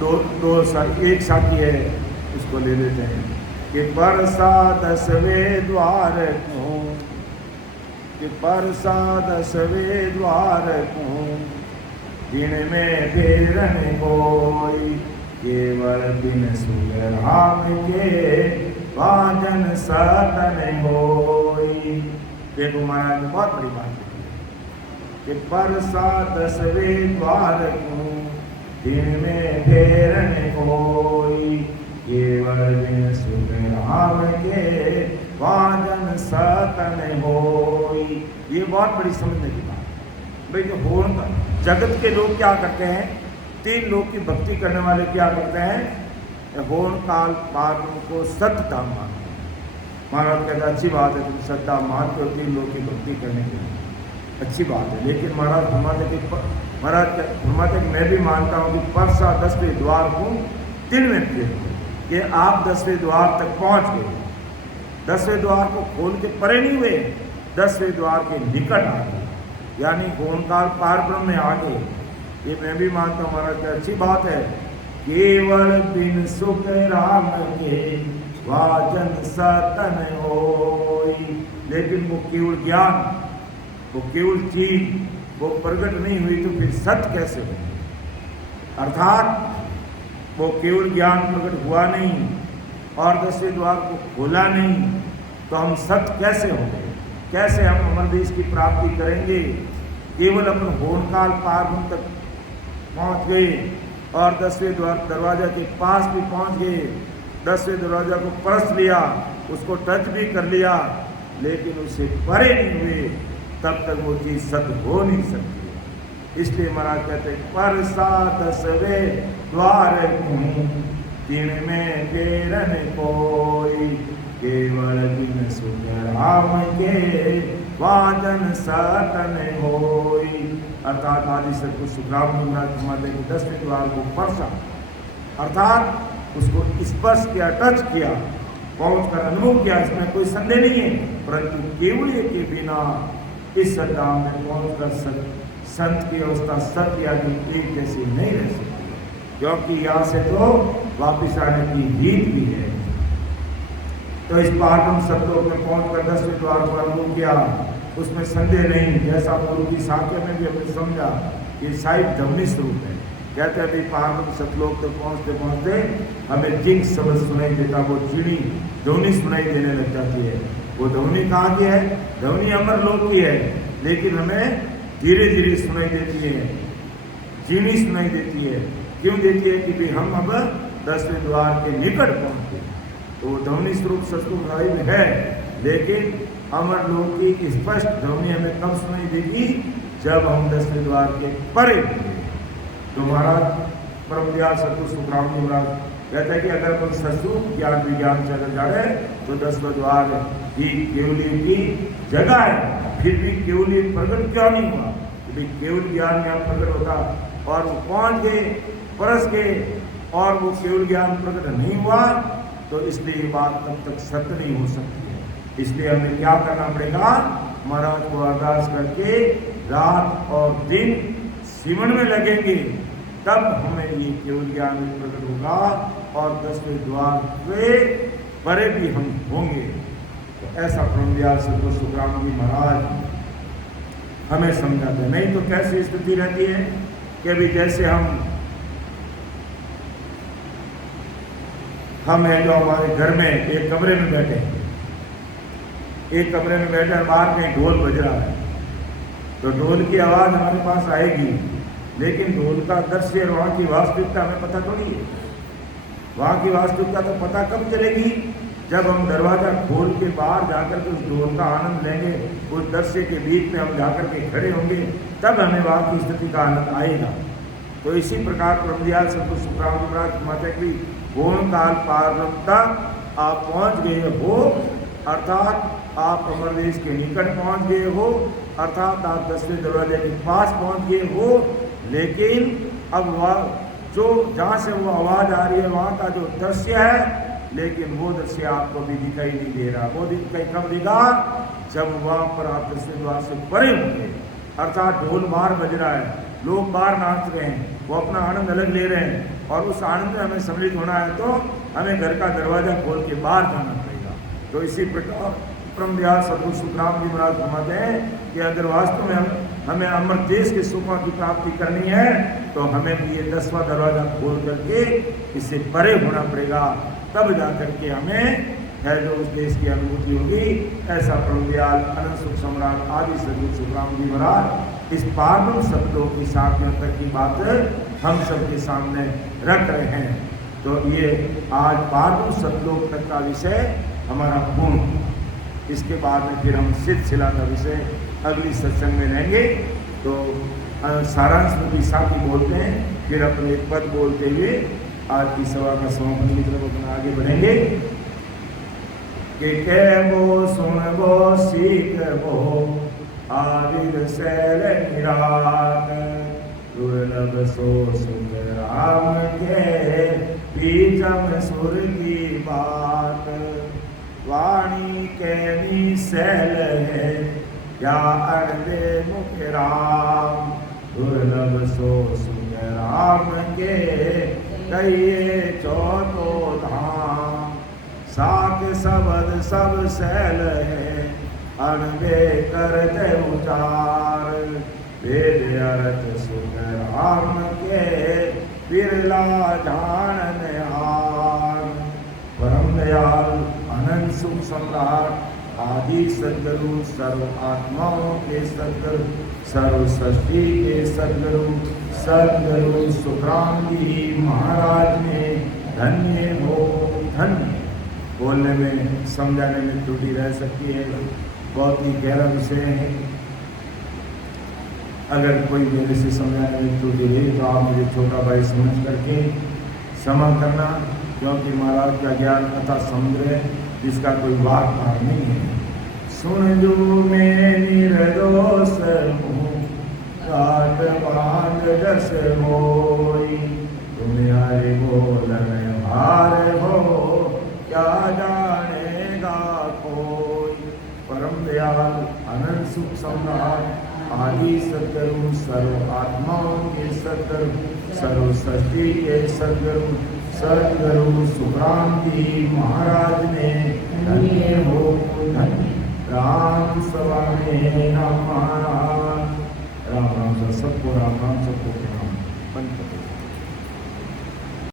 1 साखी है, उसको ले लेते हैं कि परसा 10वें द्वार को, कि परसा 10वें द्वार को, दिन में फेरन कोई, केवल दिन सुगराम के भाजन सतन होई। देखो महाराज ने बहुत बड़ी बात की कि परसा 10वें द्वार को, दिन में फेरन कोई, केवल दिन सुगराम के भाजन सतन होई। ये बहुत बड़ी समझने की बात भाई। जो होता जगत के लोग क्या करते हैं, 3 लोग की भक्ति करने वाले क्या करते हैं, होन काल पारब्रह्म को सत्यता मानते। महाराज कहते अच्छी बात है, तुम सत्ता मानते हो 3 लोग की भक्ति करने के लिए, अच्छी बात है। लेकिन महाराज फरमाते कि मैं भी मानता हूँ कि परसा 10वें द्वार को 3 में फेर कि आप 10वें द्वार तक पहुँच गए। 10वें द्वार को खोल के परे नहीं हुए, 10वें द्वार के निकट आ गए, यानी होनकाल पारब्रह्म में आ गए। ये मैं भी मानता हूँ महाराज, अच्छी बात है। केवल बिन सुख राम के वाजन सतन होई, लेकिन वो केवल ज्ञान, वो केवल चीज वो प्रकट नहीं हुई तो फिर सत्य कैसे हो? अर्थात वो केवल ज्ञान प्रकट हुआ नहीं और 10वें द्वार को खोला नहीं, तो हम सत्य कैसे होंगे? कैसे हम अमर देश की प्राप्ति करेंगे? केवल अपन होनकाल पारब्रह्म तक पहुंच गए और 10वें दरवाजा के पास भी पहुंच गए, 10वें दरवाजा को परस लिया, उसको टच भी कर लिया, लेकिन उससे परे नहीं हुए, तब तक वो चीज सत्य हो नहीं सकती। इसलिए महाराज कहते परसा 10वें द्वार कहूं, 3 में फेरन कोई, केवल बिन सुख राम के वाजन सतन होई। अर्थात आदि सतगुरु सुखराम जी महाराज फरमाते कि 10वें द्वार को परसा, अर्थात उसको स्पर्श किया, टच किया, पहुंच कर अनुभव किया, इसमें कोई संदेह नहीं है। परंतु केवल के बिना इस सद्धाम में पहुंचकर संत की अवस्था सत्य आदि एक जैसी नहीं रह सकती, क्योंकि यहाँ से तो वापिस आने की रीत भी है। तो इस पारब्रह्म सतलोक में पहुंचकर 10वें द्वार को अनुभव किया, उसमें संदेह नहीं। जैसा गुरु की साक्ष्य में भी हमने समझा कि साहिब धमनी स्वरूप है। कहते हैं पारब्रह्म सतलोक तक पहुंचते पहुंचते हमें जिंक शब्द सुनाई देता, वो चिड़ी ध्वनि सुनाई देने लग जाती है। वो ध्वनि कहाँ की है? ध्वनि अमर लोक की है, लेकिन हमें धीरे धीरे सुनाई देती है, चीनी सुनाई देती है। क्यों देती है? कि भाई हम अब 10वें द्वार के निकट पहुंचे। तो ध्वनि स्वरूप सतगुरु में है, लेकिन अमर लोक की स्पष्ट ध्वनि हमें कब सुनाई देगी? जब हम 10वें द्वार के परे होंगे। तो महाराज परम दयाल सतगुरु सुखराम जी महाराज कहते हैं कि अगर अपन सत्सुख ज्ञान विज्ञान से अगर जाए तो 10वां द्वार ही केवली की जगह है, फिर भी केवली प्रकट क्यों नहीं हुआ? क्योंकि केवल ज्ञान यहाँ प्रकट होता और वो पहुंच गए, परस गए और वो केवल ज्ञान प्रकट नहीं हुआ, तो इसलिए ये बात तब तक सत्य नहीं हो सकती है। इसलिए हमें क्या करना पड़ेगा? महाराज को अरदास करके रात और दिन सिमरन में लगेंगे, तब हमें ये केवल ज्ञान प्रकट होगा और 10वें द्वार के परे भी हम होंगे। तो ऐसा परम दयाल सतगुरु सुखराम जी महाराज हमें समझाते हैं। नहीं तो कैसी स्थिति रहती है कि अभी जैसे हम हैं जो हमारे घर में एक कमरे में बैठे हैं, एक कमरे में बैठे हैं, बाहर कहीं ढोल बज रहा है, तो ढोल की आवाज़ हमारे पास आएगी, लेकिन ढोल का दृश्य और वहाँ की वास्तविकता हमें पता थोड़ी है। वहाँ की वास्तविकता तो पता कब चलेगी? जब हम दरवाज़ा खोल के बाहर जाकर के उस ढोल का आनंद लेंगे, उस दृश्य के बीच में हम जाकर के खड़े होंगे, तब हमें वहाँ की स्थिति का आनंद आएगा। तो इसी प्रकार परम दयाल सतगुरु सुखराम जी महाराज माता की पूर्ण काल पारब्रह्म तक आप पहुँच गए हो, अर्थात आप अमर देश के निकट पहुँच गए हो, अर्थात आप 10वें दरवाजे के पास पहुँच गए हो। लेकिन अब वह जो जहाँ से वो आवाज़ आ रही है वहाँ का जो दृश्य है, लेकिन वो दृश्य आपको भी दिखाई नहीं दे रहा। वो दिखाई कब देगा? जब वहाँ पर आप 10वें द्वार से परे होंगे, अर्थात ढोल बाहर बज रहा है, लोग बाहर नाच रहे हैं, वो अपना आनंद अलग ले रहे हैं, और उस आनंद में हमें सम्मिलित होना है तो हमें घर का दरवाज़ा खोल के बाहर जाना पड़ेगा। तो इसी प्रकार परम दयाल सतगुरु सुखराम जी महाराज फरमाते हैं कि अगर वास्तव में हमें अमर देश के सुखों की प्राप्ति करनी है तो हमें भी ये 10वां दरवाज़ा खोल करके इससे परे होना पड़ेगा, तब जा करके हमें है जो उस देश की अनुभूति होगी। ऐसा परम दयाल अनंत सुख सम्राट आदि सतगुरु सुखराम जी महाराज इस पारब्रह्म सतलोक की 7 तक की बात हम सबके सामने रख रहे हैं। तो ये आज पारब्रह्म सतलोक तक का विषय हमारा पूर्ण, इसके बाद में फिर हम सिद्ध शिला का विषय अगली सत्संग में रहेंगे। तो सारांश में भी साथी बोलते हैं, फिर अपने पद बोलते हुए आज की सभा का समापन की तरफ अपना आगे बढ़ेंगे। कि कहबो सुनबो सीखबो आविर सैल निराग, दुर्लभ सो सुख राम के बीजम सुर की बात। वाणी कहनी सैल है या अर्दे मुख राम, दुर्लभ सो सुख राम के कहिए चौथो धाम। साख शब्द सब सैल है अणबे करते उचार, वेद अर्थ सुख राम के बिरला जानन हार। परम दयाल अनंत सुख सम्राट आदि सद्गुरु सर्व आत्माओं के सद्गुरु सर्व सृष्टि के सद्गुरु सद्गुरु सुखराम जी महाराज ने धन्य हो धन्य। बोलने में समझाने में त्रुटि रह सकती है, बहुत ही गहरा विषय है। अगर कोई मेरे से समझाने में त्रुटि रही तो आप मुझे छोटा भाई समझ करके क्षमा करना, क्योंकि महाराज का ज्ञान अथा समुद्र है जिसका कोई वार पार नहीं है। सुन जो मैं निर्दोष हूँ काट बांध जस होई, तुम्हारे बोलन भार हो क्या जानेगा कोई। परम दयाल अनंत सुख सम्राट आदि सद्गुरु सर्व आत्माओं के सद्गुरु सर्व सृष्टि के सद्गुरु सद्गुरु सुखराम जी महाराज ने धन्य हो धन्य। राम सभा में राम महाराज राम राम सबको राम राम सबको प्रणाम।